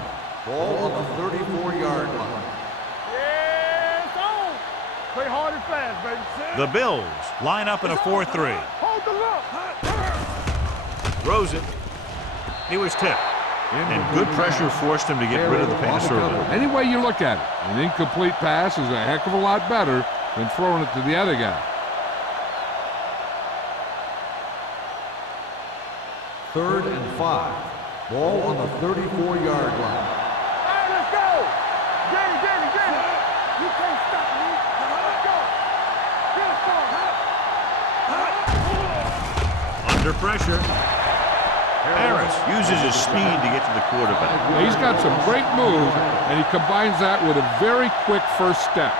Ball on the 34-yard line. Yeah, it's on. Play hard and fast, baby. The Bills line up in a 4-3. Hold the look. Throws it. He was tipped. And good pressure forced him to get rid of the pass early. Any way you look at it, an incomplete pass is a heck of a lot better than throwing it to the other guy. Third and 5. Ball on the 34-yard line. Hey, let's go. Get it. You can't stop me. Let's go. Get it, Under pressure. Harris uses his speed to get to the quarterback. He's got some great moves, and he combines that with a very quick first step.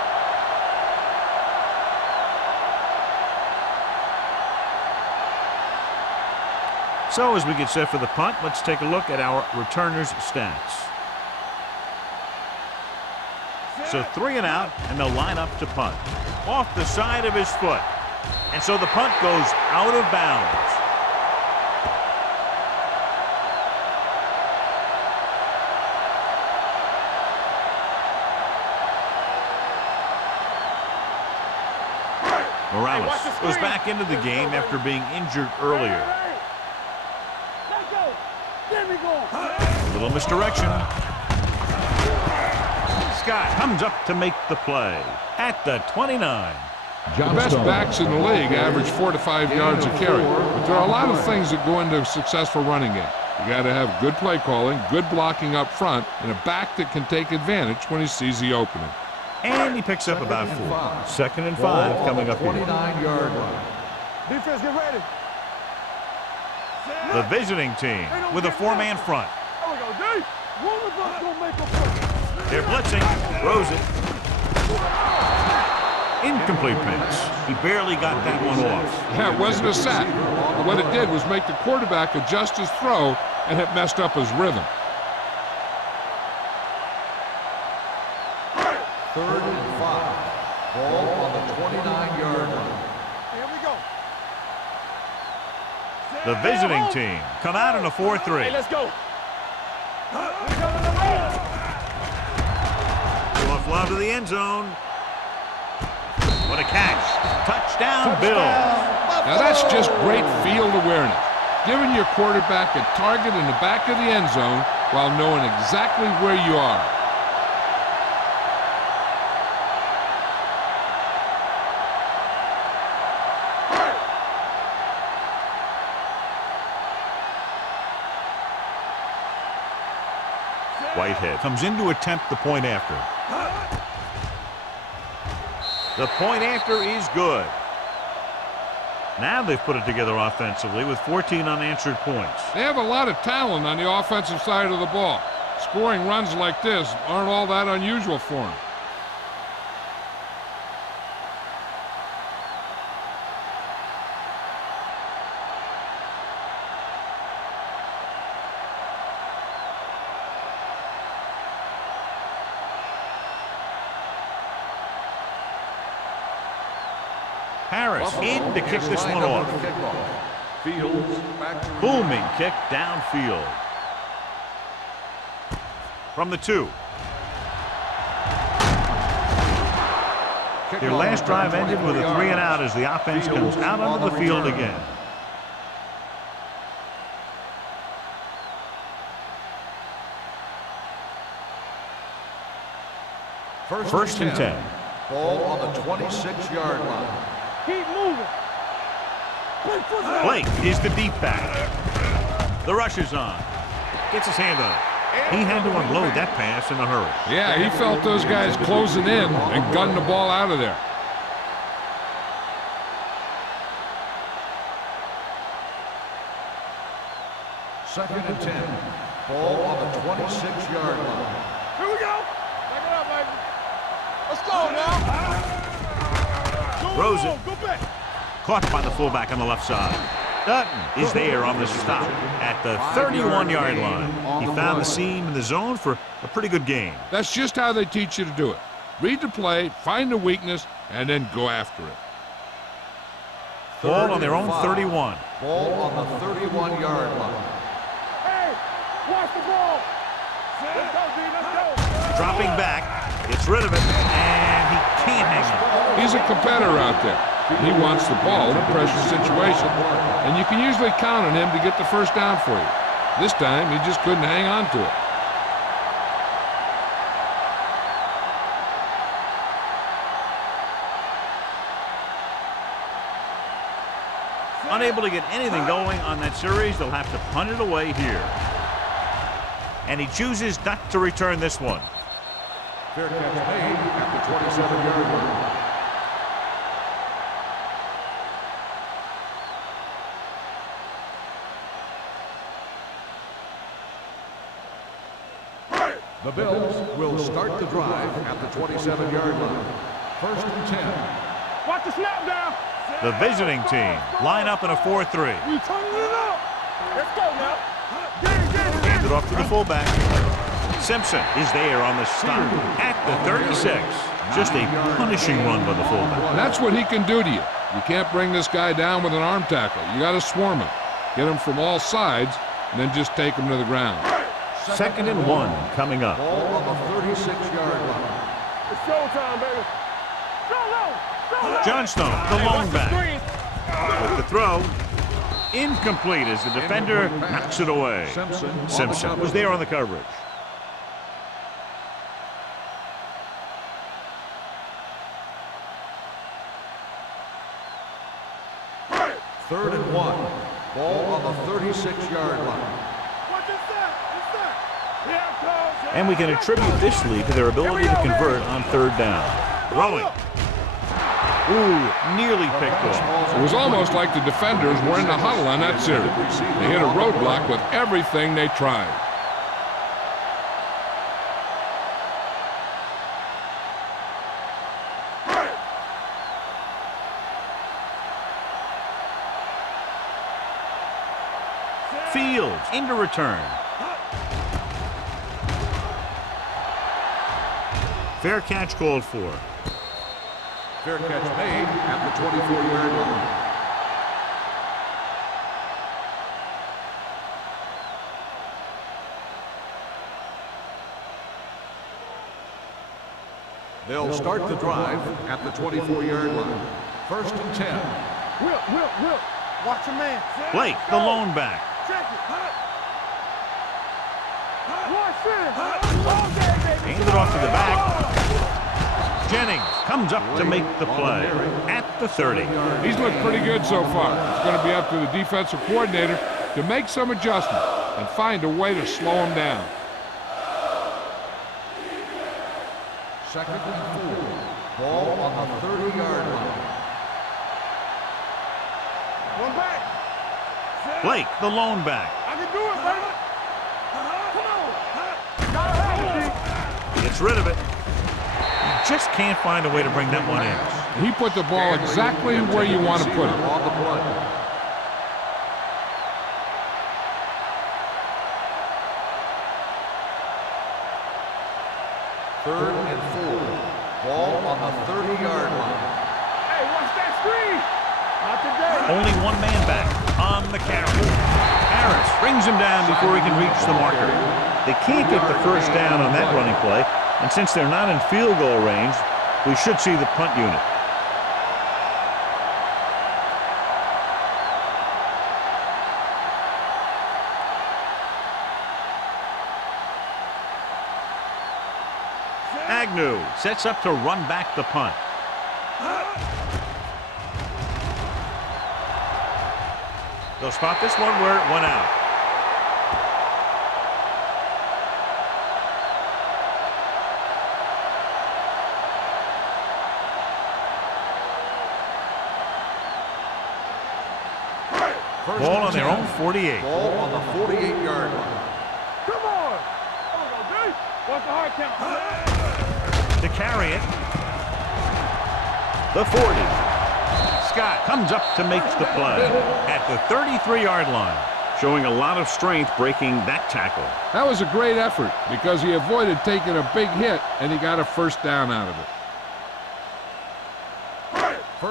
So as we get set for the punt, let's take a look at our returners' stats. So 3 and out, and they'll line up to punt. Off the side of his foot. And so the punt goes out of bounds. Morales goes back into the game after being injured earlier. Let's go. Get me going. Little misdirection. Scott comes up to make the play at the 29. The best backs in the league average 4 to 5 yards a carry. But there are a lot of things that go into a successful running game. You got to have good play calling, good blocking up front, and a back that can take advantage when he sees the opening. And he picks up about 4. Second and 5 coming up here. 29-yard line. Defense, get ready. The visiting team with a 4-man front. There we go, D. One of us gonna make a play. They're blitzing. Throws it. Incomplete pass. He barely got that one off. Yeah, it wasn't a sack. What it did was make the quarterback adjust his throw, and it messed up his rhythm. Third and 5. Ball on the 29-yard line. Here we go. The visiting team come out in a 4-3. Hey, let's go. Off lob to the end zone. What a catch. Touchdown, Bills. Now that's just great field awareness. Giving your quarterback a target in the back of the end zone while knowing exactly where you are. Whitehead comes in to attempt the point after. The point after is good. Now they've put it together offensively with 14 unanswered points. They have a lot of talent on the offensive side of the ball. Scoring runs like this aren't all that unusual for them. Harris in to kick this one off. Fields back to Booming kick downfield. From the 2. Their last drive ended with a 3 and out as the offense comes out onto the field again. First and 10. Ball on the 26-yard line. Keep moving. Blake is the deep back. The rush is on. Gets his hand on it. He had to unload that pass in a hurry. Yeah, he felt those guys closing in and gunned the ball out of there. Second and 10. Ball on the 26-yard line. Here we go. Back it up, baby. Let's go now. Throws it. Go back. Caught by the fullback on the left side. Dutton is there on the stop at the 31-yard line. He found the seam in the zone for a pretty good gain. That's just how they teach you to do it. Read the play, find the weakness, and then go after it. Ball on their own 31. Ball on the 31-yard line. Hey, watch the ball. Let's go, D. Let's go. Dropping back, gets rid of it, and he can't hang on. He's a competitor out there. He wants the ball in a pressure situation, and you can usually count on him to get the first down for you. This time, he just couldn't hang on to it. Unable to get anything going on that series, they'll have to punt it away here. And he chooses not to return this one. Fair catch made at the 27-yard line. The Bills will start the drive at the 27-yard line. 1st and 10. Watch the snap down. The visiting team line up in a 4-3. We turning it up. Let's go now. Hands it off to the fullback. Simpson is there on the stop at the 36. Just a punishing run by the fullback. That's what he can do to you. You can't bring this guy down with an arm tackle. You got to swarm him. Get him from all sides, and then just take him to the ground. 2nd and 1 coming up. Ball on the 36-yard line. It's showtime, baby. Go low. Johnstone, the lone back. With the throw, incomplete as the defender knocks it away. Simpson was there on the coverage. Third and 1. Ball on the 36-yard line. And we can attribute this lead to their ability to convert on 3rd down. Throwing. Ooh, nearly picked off. It was almost like the defenders were in the huddle on that series. They hit a roadblock with everything they tried. Fields into return. Fair catch called for. Fair catch made at the 24-yard line. They'll start the drive at the 24-yard line. 1st and 10. Whip. Watch your man. Blake, the lone back. Check it. Watch it. Hands it off to the back. Jennings comes up to make the play at the 30. He's looked pretty good so far. It's going to be up to the defensive coordinator to make some adjustments and find a way to slow him down. 2nd and 4. Ball on the 30-yard line. One back. Blake, the lone back. I can do it, baby. Come on. Gotta have it, D. Gets rid of it. He just can't find a way to bring that one in. He put the ball exactly where you want to put it. On the play. Third and 4. Ball on the 30-yard line. Hey, watch that screen. Not today. Only one man back on the carry. Harris brings him down before he can reach the marker. They can't get the first down on that running play, and since they're not in field goal range, we should see the punt unit. Agnew sets up to run back the punt. They'll spot this one where it went out. Ball on their own 48. Ball on the 48-yard line. Come on. What's the hard count? To carry it. The 40. Scott comes up to make the play at the 33-yard line. Showing a lot of strength breaking that tackle. That was a great effort because he avoided taking a big hit and he got a first down out of it.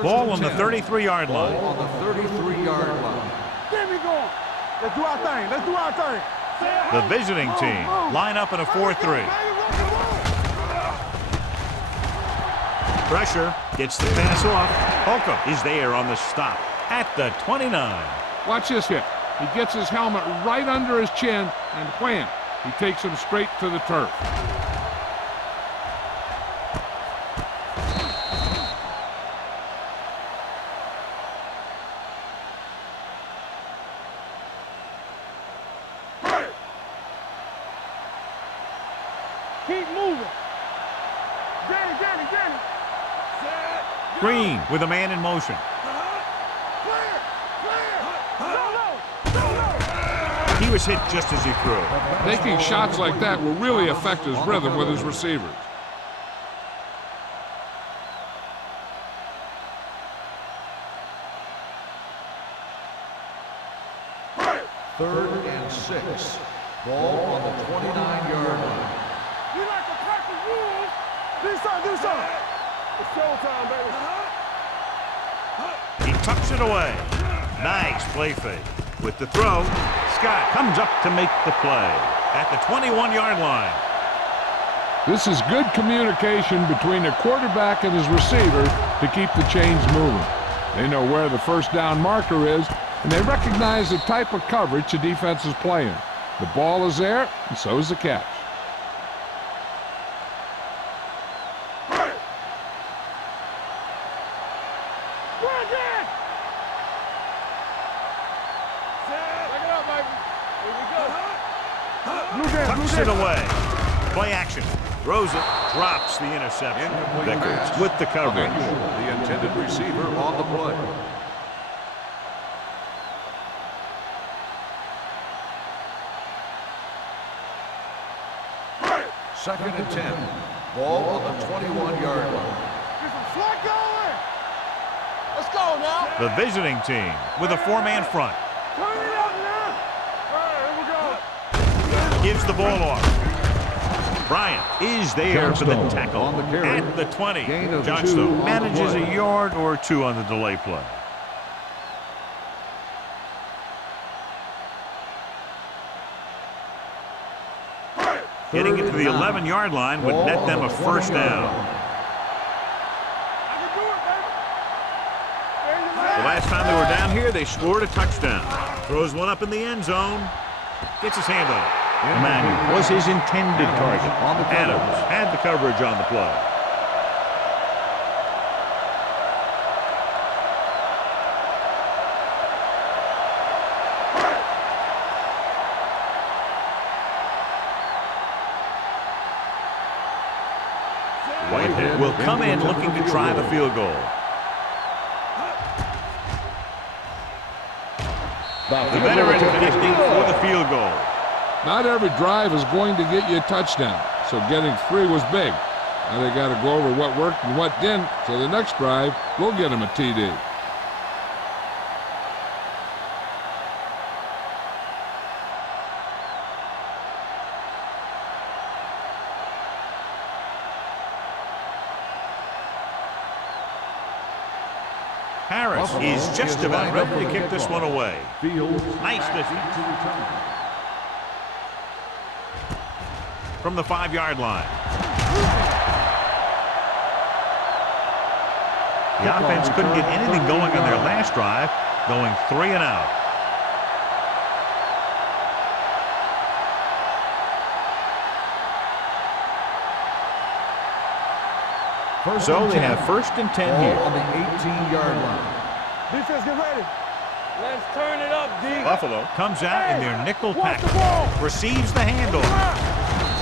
Ball on the 33-yard line. Ball on the 33-yard line. Get me going. Let's do our thing. Let's do our thing. The visiting team line up in a 4-3. Pressure gets the pass off. Holcomb is there on the stop at the 29. Watch this hit. He gets his helmet right under his chin, and wham, he takes him straight to the turf. Keep moving. Danny. Green with a man in motion. Clear. He was hit just as he threw. Taking shots like that will really affect his rhythm with his receivers. Third and 6. Ball on the 29-yard line. You like to practice rules. Do something. It's showtime, baby. He tucks it away. Nice play fake. With the throw, Scott comes up to make the play at the 21-yard line. This is good communication between the quarterback and his receiver to keep the chains moving. They know where the first down marker is, and they recognize the type of coverage the defense is playing. The ball is there, and so is the catch. Tucks it away. Play action. Throws it. Drops the interception. Vickers with the coverage. The intended receiver on the play. Second and 10. Ball on the 21-yard line. Get some slack going. Let's go now. The visiting team with a 4-man front. Turn it up now. All right, here we go. Gives the ball off. Bryant is there for the tackle on the carry. at the 20. Gain of 2 Johnstone on the manages play. a yard or 2 on the delay play. Getting it to the 11-yard line would net them a first down. I can do it, baby. The last time they were down here, they scored a touchdown. Throws one up in the end zone. Gets his hand on it. Emmanuel was his intended target. Adams had the coverage on the play. Whitehead will come in looking to try the field goal. The veteran connecting for the field goal. Not every drive is going to get you a touchdown, so getting 3 was big. Now they got to go over what worked and what didn't, so the next drive will get them a TD. Harris is just about ready to kick this one away. Nice defense. From the 5-yard line. The offense couldn't get anything going on their last drive, going 3 and out. So they have first and 10 Ball here. on the 18-yard line. Defense, get ready. Let's turn it up, D. Buffalo comes out in their nickel Watch the package. ball. Receives the handle.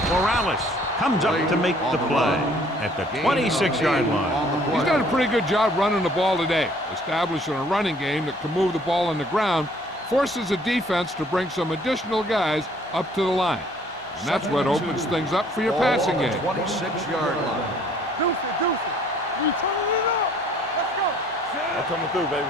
Morales comes up to make the play at the 26-yard line. He's done a pretty good job running the ball today, establishing a running game that can move the ball on the ground, forces the defense to bring some additional guys up to the line. And that's what opens things up for your passing game. 26-yard line. Deuce it. We turning it up. Let's go. I'm coming through, baby.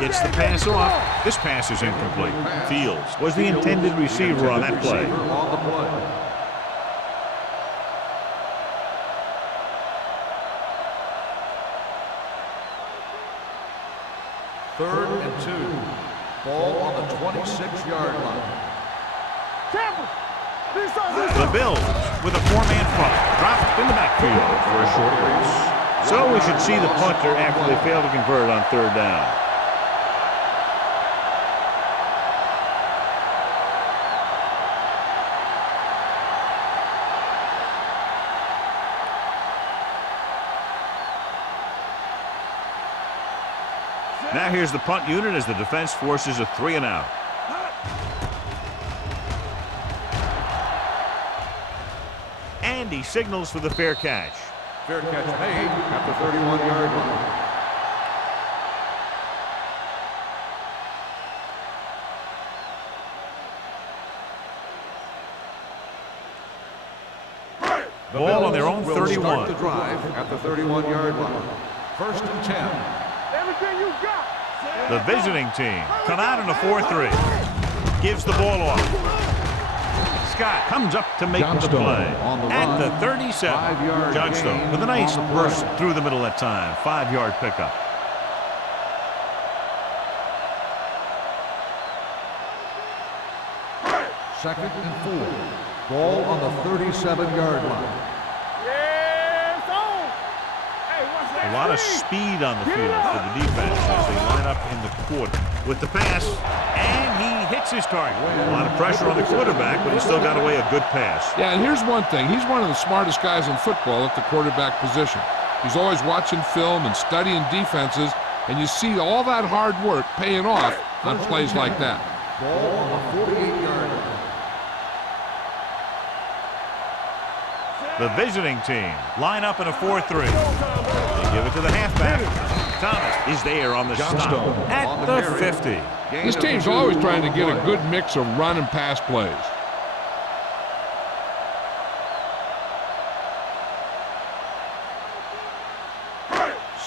Gets the pass off. This pass is incomplete. Fields was the intended receiver on that play. Third and 2. Ball on the 26-yard line. The Bills with a 4-man front. Dropped in the backfield for a short race. So we should see the punter after they fail to convert on third down. Now here's the punt unit as the defense forces a 3-and-out. And he signals for the fair catch. Fair catch made at the 31-yard line. Ball on their own 31. Start the drive at the 31-yard line. First and 10. Everything you got. The visiting team come out in a 4-3. Gives the ball off. Scott comes up to make the play. At the 37. Johnstone with a nice burst through the middle that time. 5-yard pickup. Second and 4. Ball on the 37-yard line. A lot of speed on the field for the defense as they line up in the quarter. With the pass, and he hits his target. A lot of pressure on the quarterback, but he still got away a good pass. Yeah, and here's one thing. He's one of the smartest guys in football at the quarterback position. He's always watching film and studying defenses, and you see all that hard work paying off on plays like that. Ball on the 48-yard line. The visiting team line up in a 4-3. They give it to the halfback. Thomas is there on the stop at the 50. This team's always trying to get a good mix of run and pass plays.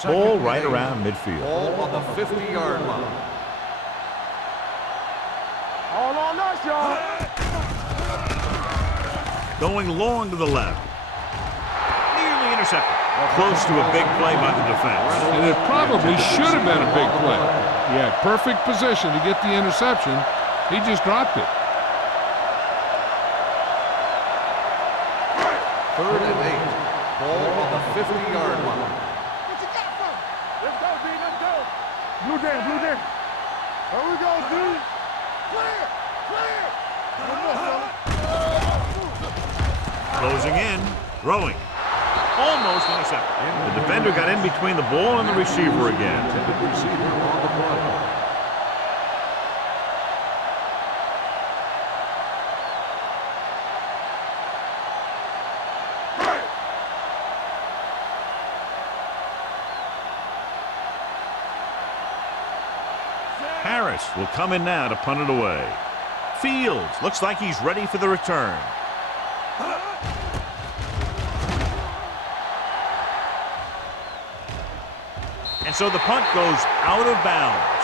Ball right around midfield. Ball on the 50-yard line. All on us, y'all. Going long to the left. Nearly intercepted. Close to a big play by the defense. And it probably should have been a big play. He had perfect position to get the interception. He just dropped it. Third and 8. Ball on the 50-yard line. What you got for? Let's go, D. Let's go. Blue down, blue down. There we go, D. Clear, clear. One more, fella. Closing in, throwing. Almost intercepted. The defender got in between the ball and the receiver again. Intended receiver on the play. Harris will come in now to punt it away. Fields looks like he's ready for the return. And so the punt goes out of bounds.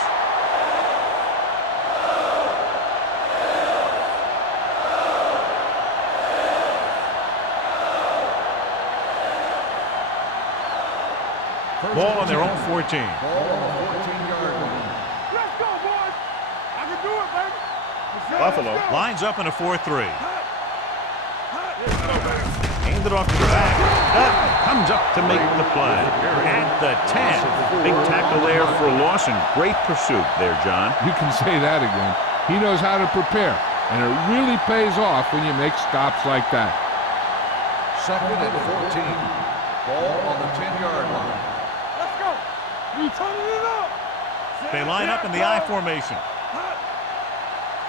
Ball on their own 14. Ball on the 14-yard line. Let's go, boys. I can do it, baby. Buffalo lines up in a 4-3. Hand it off to the back. Comes up to make the play. At the 10. Big tackle there for a loss and great pursuit there, John. You can say that again. He knows how to prepare, and it really pays off when you make stops like that. Second and 14. Ball on the 10-yard line. Let's go. We turning it up. They line up in the I formation.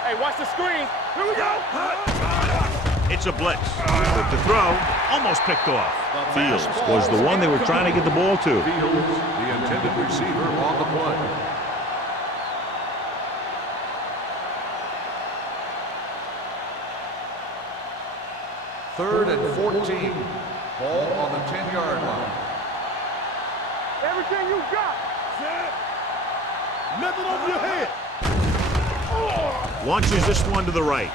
Hey, watch the screen. Here we go. It's a blitz. With the throw, almost picked off. Fields was the one they were trying to get the ball to. Fields, the intended receiver on the play. Third and 14. Ball on the 10-yard line. Everything you got. Set. Nothing over your head. Launches this one to the right.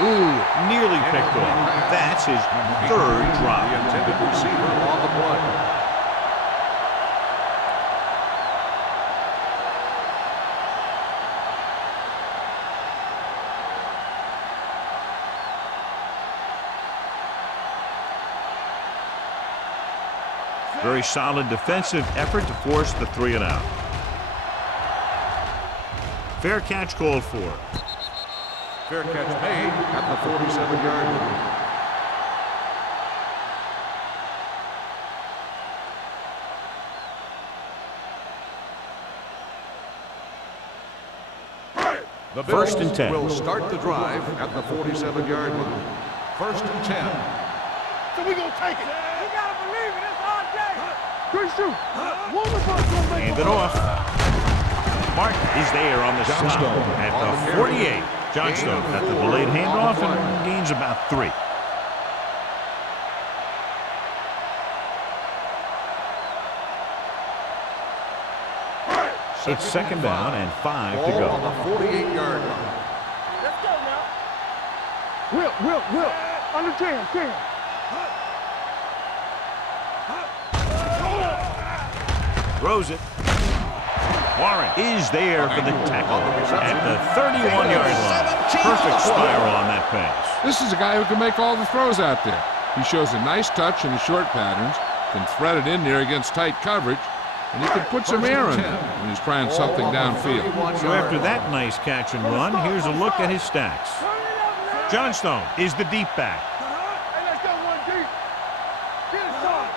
Ooh, nearly picked off. That's his third The drop. intended receiver on the play. Very solid defensive effort to force the 3 and out. Fair catch called for. Fair catch made at the 47-yard line. The Bills 1st and 10. will start the drive at the 47-yard line. 1st and 10. So we gonna take it. You gotta believe it. It's our day. Good shoot. One of us gonna make Hand it off. Martin is there on the stop at the 48. Johnstone at the delayed handoff and gains about 3. It's 2nd down and 5 to Ball go. on the 48-yard line. Let's go now. Will. Under 10. Throws it. Warren is there for the tackle at the 31-yard line. Perfect spiral on that pass. This is a guy who can make all the throws out there. He shows a nice touch in the short patterns, can thread it in there against tight coverage, and he can put some air in it when he's trying something downfield. So after that nice catch and run, here's a look at his stats. Johnstone is the deep back. Hey, let's go one deep. Get it started.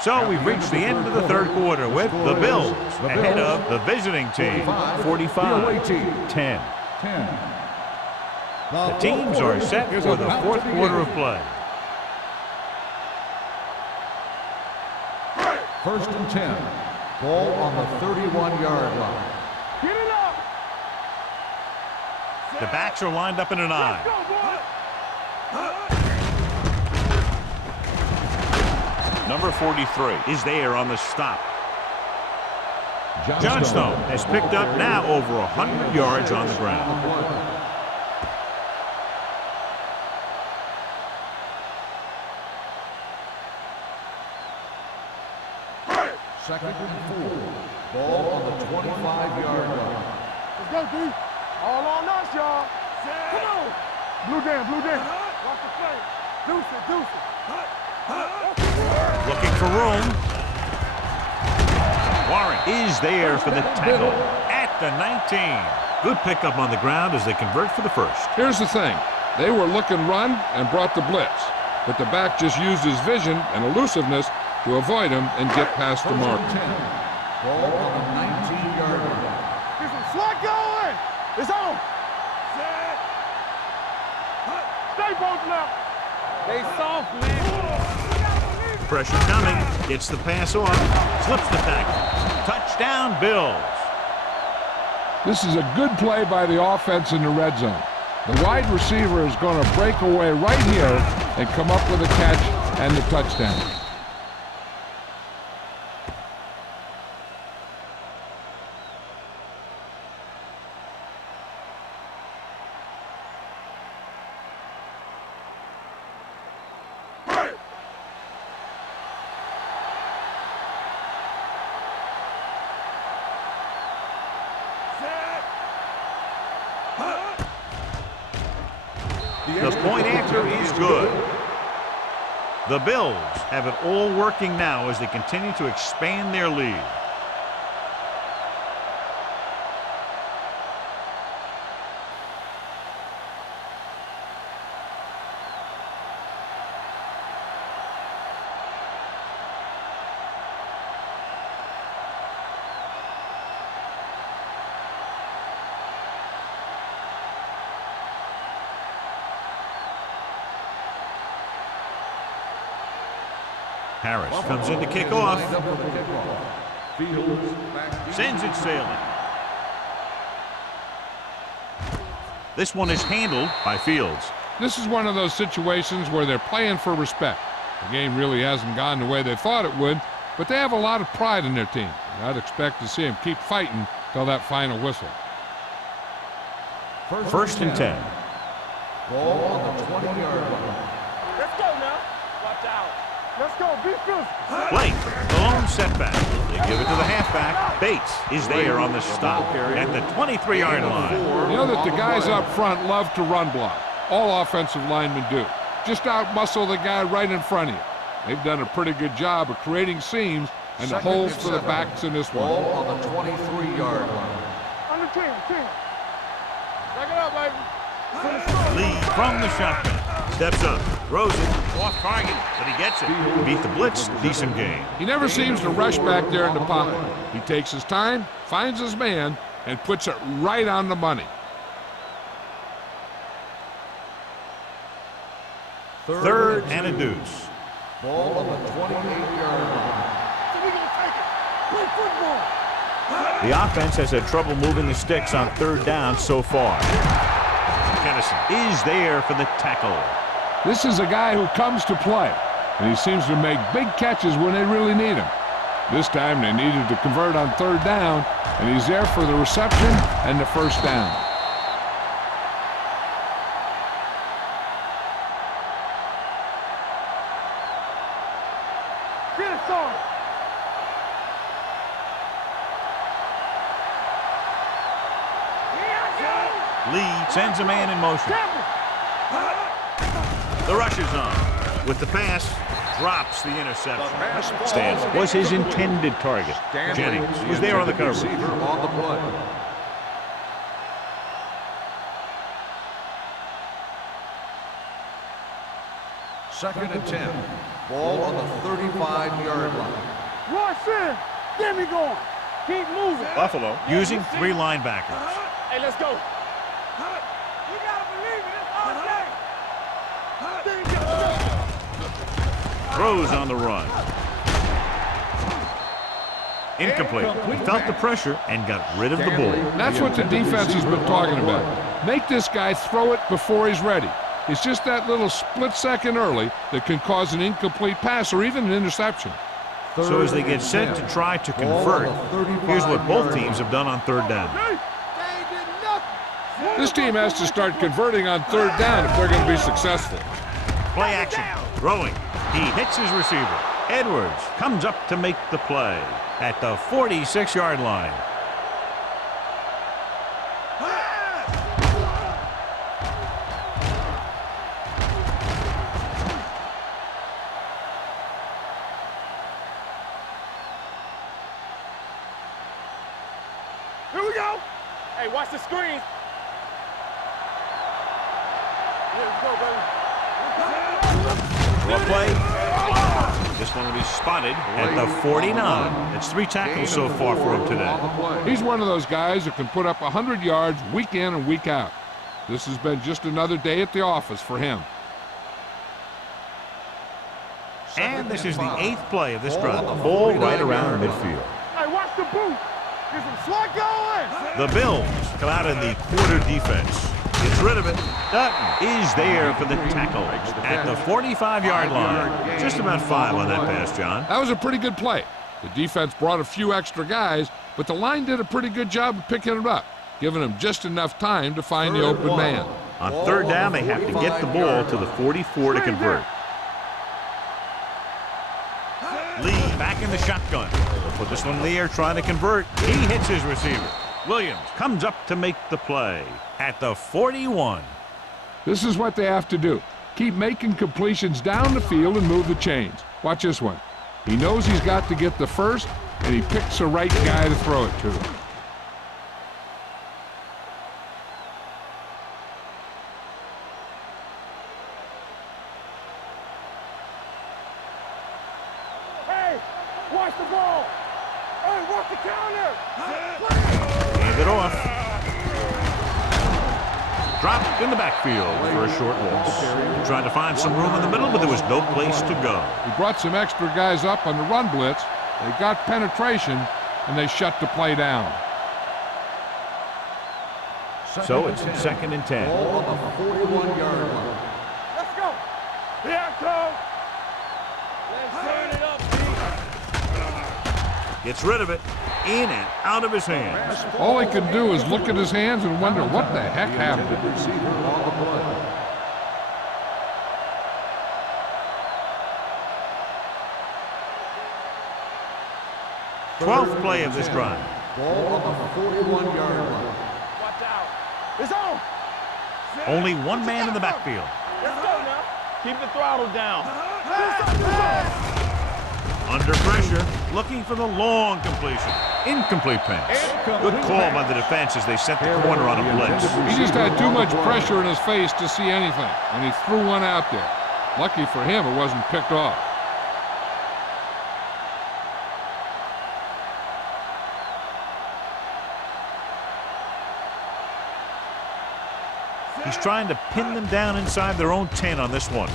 So we've reached the end of the 3rd quarter with the Bills ahead of the visiting team, 45-10. The teams are set for the 4th quarter of play. 1st and 10. Ball on the 31-yard line. Get it up. The backs are lined up in an eye. Go, boy. Number 43 is there on the stop. Johnstone has picked up now over 100 yards on the ground. Second and 4. Ball on the 25-yard line. Let's go, D. All on us, y'all. Come on. Blue down. Watch the play. Deuce it. Looking for room. Warren is there for the tackle at the 19. Good pickup on the ground as they convert for the first. Here's the thing. They were looking run and brought the blitz, but the back just used his vision and elusiveness to avoid him and get past the mark. 10. Ball on the 19-yard line. Get some slack going. It's on. Stay posted up. They soft, man. Pressure coming. Gets the pass off. Slips the tackle. Touchdown, Bills. This is a good play by the offense in the red zone. The wide receiver is going to break away right here and come up with a catch and the touchdown. The point after is good. The Bills have it all working now as they continue to expand their lead. Harris comes in to kick off. Sends it sailing. This one is handled by Fields. This is one of those situations where they're playing for respect. The game really hasn't gone the way they thought it would, but they have a lot of pride in their team. And I'd expect to see them keep fighting till that final whistle. First and 10. Ball on the 20-yard line. Let's go now. Watch out. Let's go. Be physical. Blake, the lone setback. They give it to the halfback. Bates is there on the stop at the 23-yard line. You know that the guys up front love to run block. All offensive linemen do. Just out-muscle the guy right in front of you. They've done a pretty good job of creating seams and the holes for the backs in this one. Ball on the 23-yard line. Under 10. Back it up, baby. Lee from the shotgun. Steps up, throws it, off target, but he gets it. Beat the blitz, decent game. He never seems to rush back there in the pocket. He takes his time, finds his man, and puts it right on the money. Third and a deuce. Ball on the 28-yard line. So we gonna take it. Play football. The offense has had trouble moving the sticks on third down so far. Kennison is there for the tackle. This is a guy who comes to play, and he seems to make big catches when they really need him. This time they needed to convert on third down, and he's there for the reception and the first down. Get it, son. Lee sends a man in motion. The rush is on. With the pass, drops the interception. Stanley was his intended target. Jennings was there on the cover. Receiver on the play. Second and 10. Ball on the 35-yard line. Rush in. Get me going. Keep moving. Buffalo using three linebackers. Hey, let's go. You gotta believe it. It's all day. Throws on the run. Incomplete. He felt the pressure and got rid of the ball. That's what the defense has been talking about. Make this guy throw it before he's ready. It's just that little split second early that can cause an incomplete pass or even an interception. So as they get set to try to convert, here's what both teams have done on third down. This team has to start converting on third down if they're going to be successful. Play action. Throwing. He hits his receiver. Edwards comes up to make the play at the 46-yard line. Here we go. Hey, watch the screen. Let's go, baby. Draw play. This one will be spotted at the 49. It's 3 tackles so far for him today. He's one of those guys that can put up 100 yards week in and week out. This has been just another day at the office for him. And this is the 8th play of this drive. Ball right around midfield. Hey, watch the boot. Get some slot going. The Bills come out in the quarter defense. Gets rid of it. Dutton is there for the tackle at the 45-yard line. Just about 5 on that pass, John. That was a pretty good play. The defense brought a few extra guys, but the line did a pretty good job of picking it up, giving them just enough time to find the open man. On third down, they have to get the ball to the 44 to convert. Lee back in the shotgun. They'll put this one in the air trying to convert. He hits his receiver. Williams comes up to make the play at the 41. This is what they have to do. Keep making completions down the field and move the chains. Watch this one. He knows he's got to get the first, and he picks the right guy to throw it to. Hey, watch the ball. Hey, watch the counter. Hand it off. Dropped in the backfield for a short loss. Trying to find some room in the middle, but there was no place to go. He brought some extra guys up on the run blitz. They got penetration, and they shut the play down. So it's 2nd and 10. Ball on the 41-yard line. Let's go. Here I come. Let's turn it up, Pete. Gets rid of it. In and out of his hands. All he can do is look at his hands and wonder what the heck happened. Receiver on the play. 12th play of this drive. Ball on the 41-yard line. Watch out. It's on. Only one man in the backfield. Let's go now. Keep the throttle down. Under pressure, looking for the long completion. Incomplete pass. Good call by the defense as they set the corner on a blitz. He just had too much pressure in his face to see anything, and he threw one out there. Lucky for him, it wasn't picked off. He's trying to pin them down inside their own 10 on this one.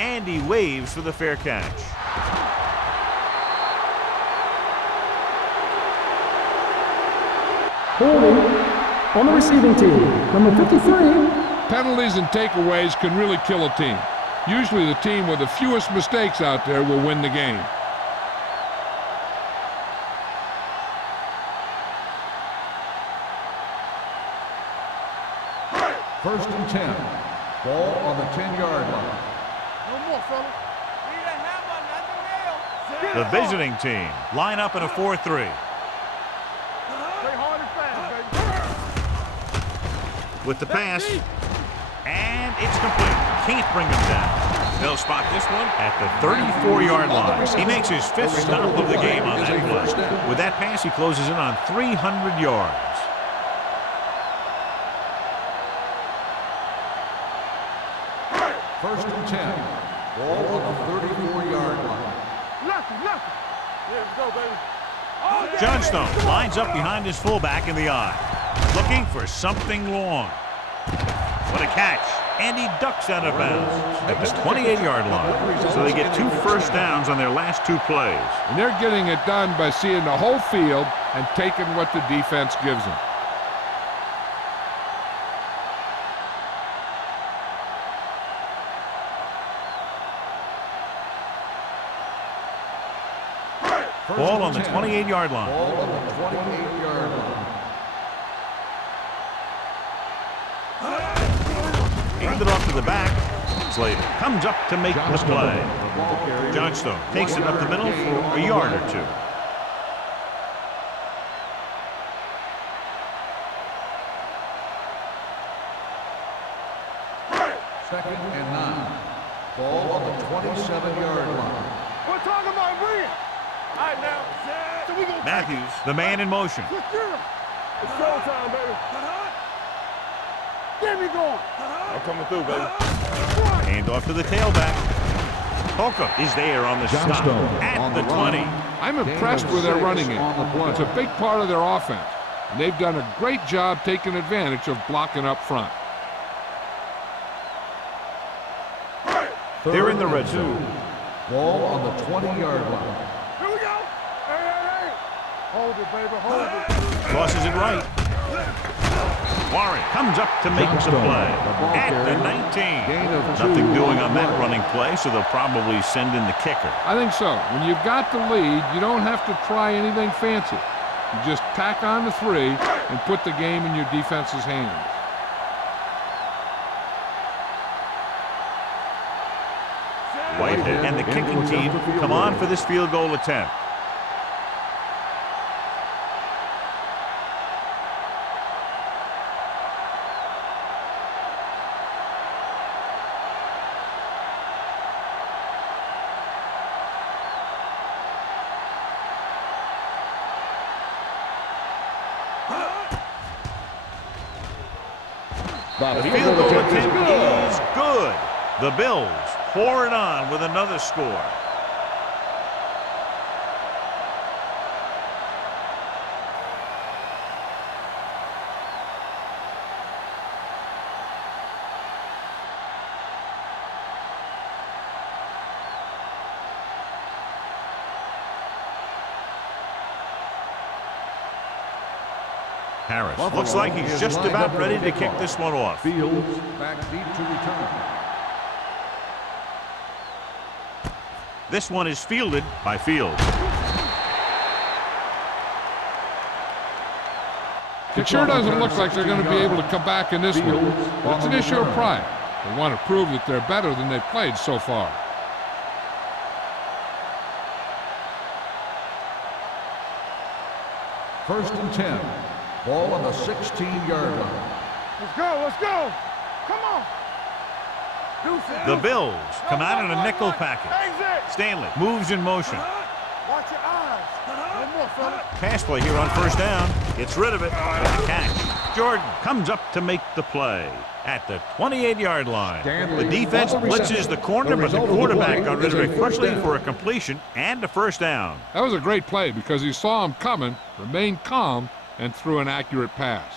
And he waves for the fair catch. Holding on the receiving team, number 53. Penalties and takeaways can really kill a team. Usually the team with the fewest mistakes out there will win the game. First and 10. Ball on the 10-yard line. No more, fella. Need a hammer, not the nail. The visiting team line up in a 4-3. Play hard and fast, baby. With the pass. And it's complete. Can't bring him down. They'll spot this one at the 34-yard line. He makes his 5th stop of the game on that play. With that pass, he closes in on 300 yards. First and 10. Ball on the 34-yard line. Lucky. Here we go, baby. Oh, yeah. Johnstone lines up behind his fullback in the eye. Looking for something long. What a catch. And he ducks out of bounds at the 28-yard line. So they get 2 first downs on their last 2 plays. And they're getting it done by seeing the whole field and taking what the defense gives them. Ball on the 28-yard line. Ball on the 28-yard line. Handed off to the back. Slater comes up to make the play. Johnstone takes it up the middle for a yard or 2. Second and 9. Ball on the 27-yard line. We're talking about win. All right, now. So we gonna Matthews, the man in motion. secure. It's showtime, baby. Get me going. I'm coming through, baby. Hand off to the tailback. Holcomb is there on the stop at the 20. I'm impressed with their running game. It's a big part of their offense. And they've done a great job taking advantage of blocking up front. They're in the red zone. Ball on the 20-yard line. Here we go. Hey. Hold it, baby. Hold it. Crosses it right. Warren comes up to make the play at the 19. Nothing doing on that running play, so they'll probably send in the kicker. I think so. When you've got the lead, you don't have to try anything fancy. You just tack on the 3 and put the game in your defense's hands. Whitehead and the kicking team come on for this field goal attempt. The field goal attempt is good. The Bills pour it on with another score. Harris Buffalo looks like he's is just lined about up ready for to the kick kickoff. this one off. Fields back deep to return. This one is fielded by Fields. It sure doesn't look like they're going to be able to come back in this one. But it's an issue of pride. They want to prove that they're better than they've played so far. First and 10. Ball on the 16-yard line. Let's go, let's go. Come on. The Bills come out in a nickel package. Exit. Stanley moves in motion. Watch your eyes. No more, fella. Pass play here on first down. Gets rid of it. And a catch. Jordan comes up to make the play at the 28-yard line. The defense blitzes the corner, but the quarterback got rid of it quickly for a completion and a first down. That was a great play because he saw him coming, remained calm, and threw an accurate pass.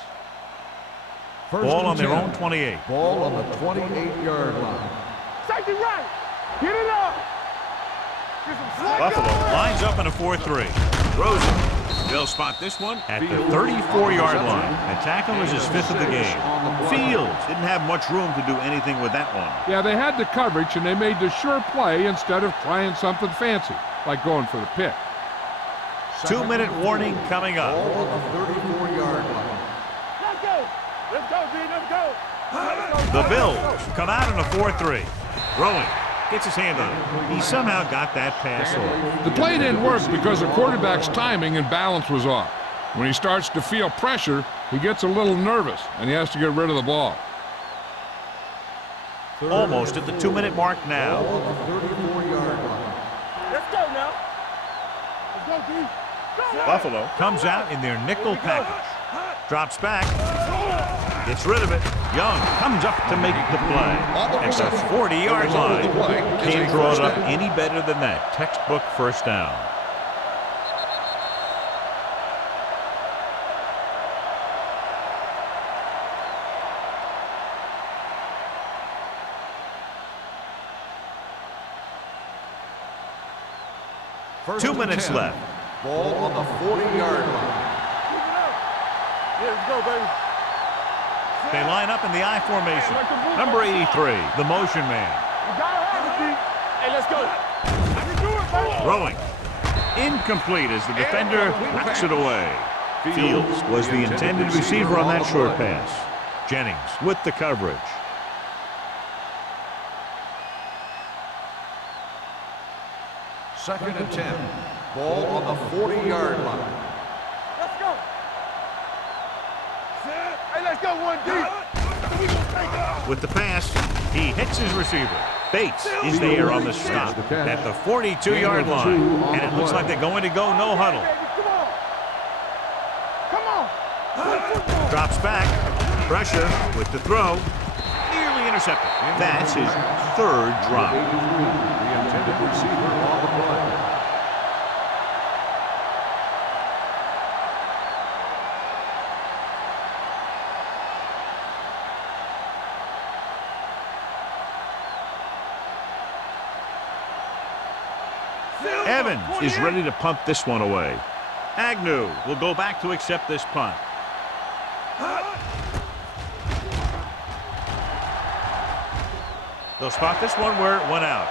Ball on their own 28. Ball on the 28-yard line. Safety right. Get it up. Get some slack Buffalo going. lines up in a 4-3. Rosen. They'll spot this one at the 34-yard line. The tackle is his 5th of the game. Fields didn't have much room to do anything with that one. Yeah, they had the coverage, and they made the sure play instead of trying something fancy, like going for the pick. 2-minute warning coming up. Ball on the 34-yard line. Let's go. Let's go, D. Let's go. Let's go. The Bills come out in a 4-3. Throwing. Gets his hand on it. He somehow got that pass off. The play didn't work because the quarterback's timing and balance was off. When he starts to feel pressure, he gets a little nervous, and he has to get rid of the ball. Almost at the 2-minute mark now. Ball on the 34-yard line. Let's go now. Let's go, D. Go. Buffalo comes out in their nickel package. Drops back. Gets rid of it. Young comes up to make the play. At the 40-yard line. Can't draw it up any better than that. Textbook first down. First 2 and minutes 10. left. Ball on the 40-yard line. Yeah, let's go, baby. They line up in the I formation. Number 83, the motion man. You gotta have it, D. Hey, let's go. You do it, baby. Throwing. Incomplete as the defender knocks it away. Fields was the intended receiver on that short pass. Jennings with the coverage. Second and 10. Ball on the 40-yard line. Let's go. Hey, let's go, 1D. We gonna take it. With the pass, he hits his receiver. Bates is there on the stop at the 42-yard line. And it looks like they're going to go no huddle. Come on. Drops back. Pressure with the throw. Nearly intercepted. That's his 3rd drop. The intended receiver on the play. Evans is ready to punt this one away. Agnew will go back to accept this punt. They'll spot this one where it went out.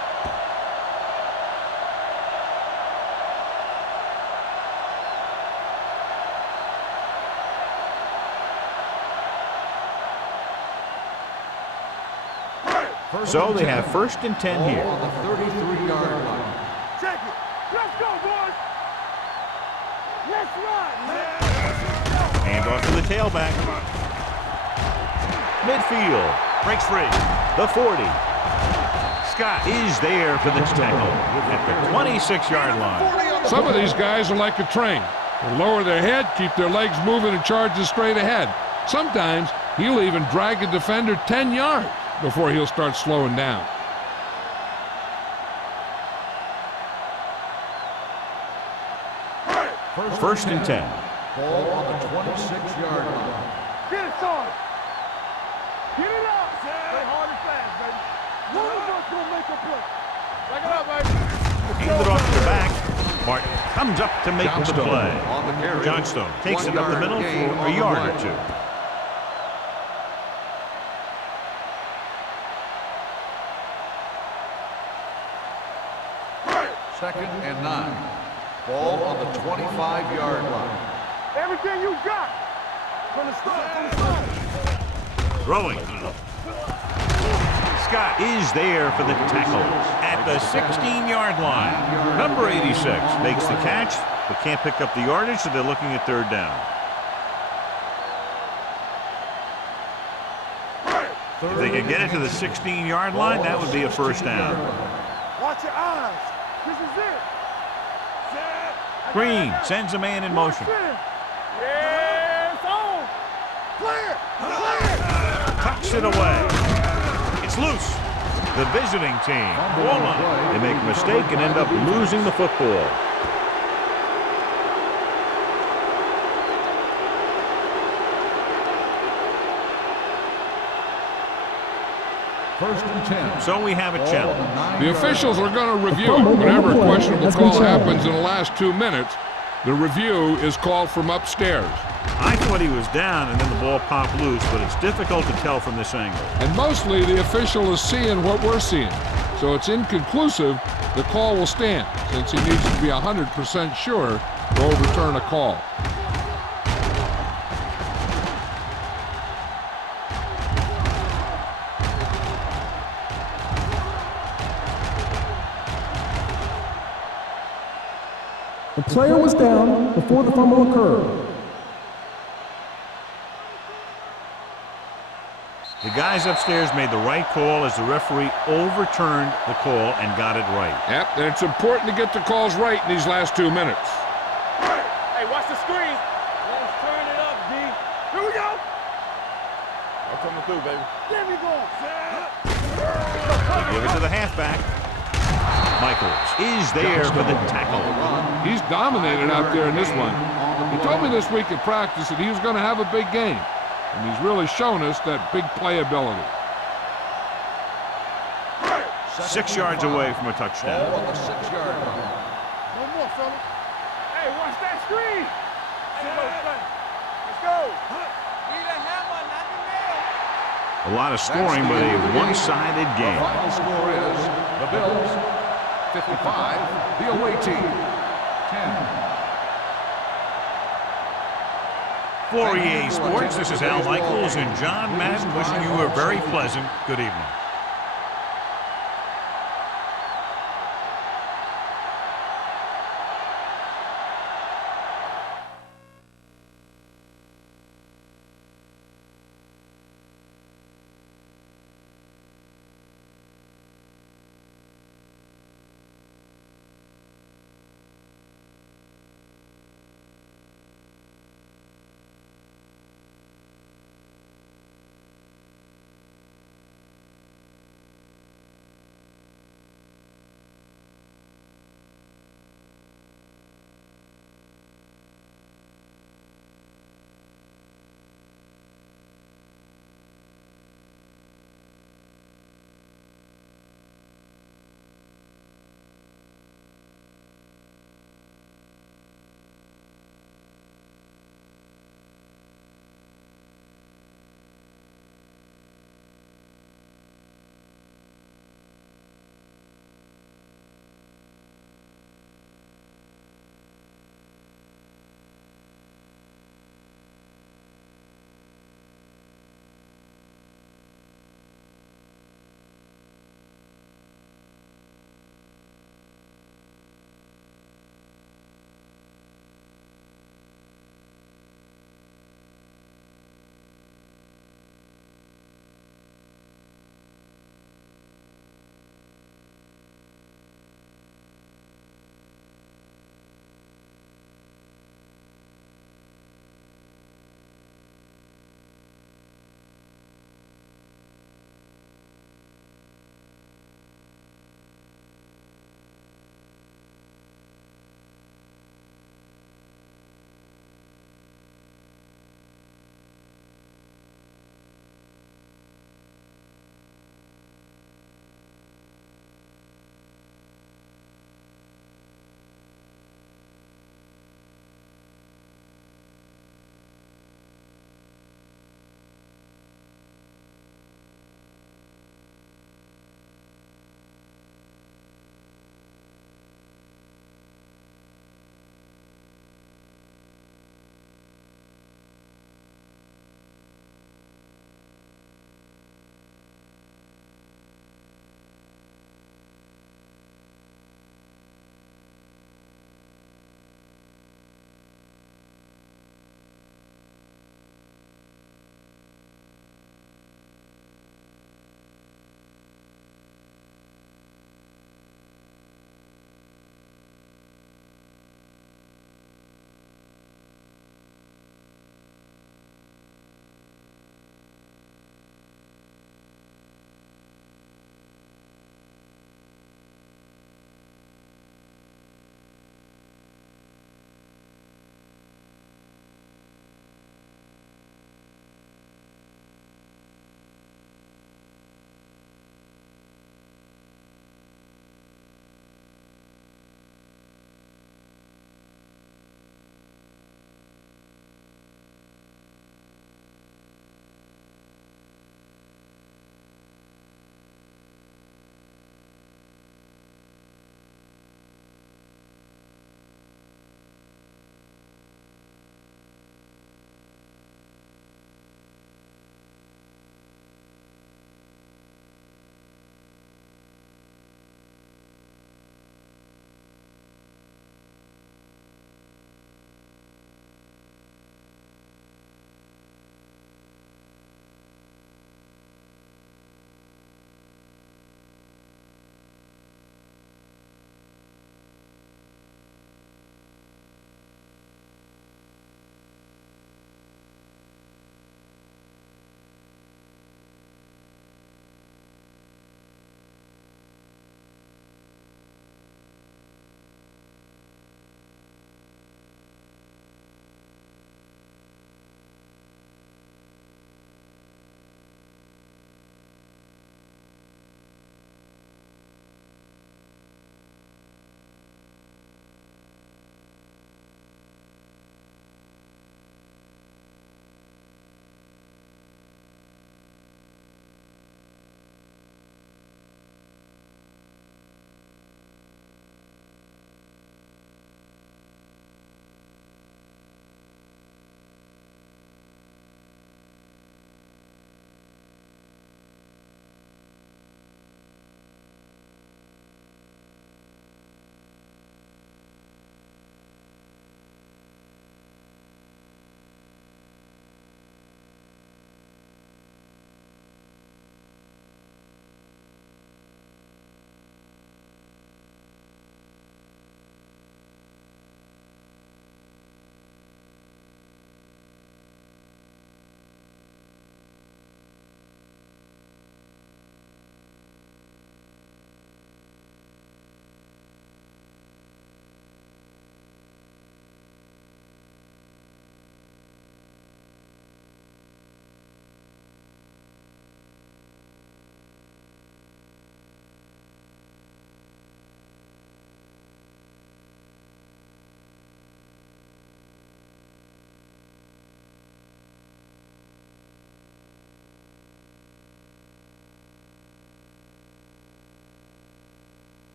So they have first and 10 here. Ball on the 33-yard line. Check it. Let's go, boys. Let's run. Hand off to the tailback. Midfield. Breaks free. The 40. Scott is there for the tackle at the 26-yard line. Some of these guys are like a train. They lower their head, keep their legs moving, and charges straight ahead. Sometimes he'll even drag a defender 10 yards before he'll start slowing down. First and 10. Ball on the 26-yard line. Get it started. Get it up. Play hard and fast, baby. One of us gonna make a play. Back it up, baby. Handed off to the back. Martin comes up to make the Johnstone play. on the carry. Johnstone takes it up the 1 middle gain for on a the yard or play. 2. Second and 9. Ball on the 25-yard line. Everything you got. From the start, from the start. Throwing. Scott is there for the tackle at the 16-yard line. Number 86 makes the catch, but can't pick up the yardage, so they're looking at 3rd down. If they can get it to the 16-yard line, that would be a 1st down. Watch your eyes. This is it. Green sends a man in motion. Yes, on. Clear. Clear. Tucks it away. It's loose. The visiting team, ball on. They make a mistake and end up losing the football. First and 10. So we have a challenge. The officials are going to review it. Whenever a questionable call happens in the last 2 minutes, the review is called from upstairs. I thought he was down and then the ball popped loose, but it's difficult to tell from this angle. And mostly the official is seeing what we're seeing. So it's inconclusive. The call will stand since he needs to be 100% sure to overturn a call. The player was down before the fumble occurred. The guys upstairs made the right call as the referee overturned the call and got it right. Yep, and it's important to get the calls right in these last 2 minutes. Hey, watch the screen. Let's turn it up, D. Here we go. I'm coming through, baby. There we go. They give it to the halfback. Michaels is there for the tackle. He's dominated out there in this one. He told me this week at practice that he was going to have a big game. And he's really shown us that big playability. 6 yards away from a touchdown. Ball on the 6-yard line. No more, fella. Hey, watch that screen. Let's go. Need a hammer, not the nail. A lot of scoring, but a one-sided The game. final score is the Bills 55, the away team 10. For EA Sports, this is Al Michaels and John Madden wishing you a very pleasant good evening.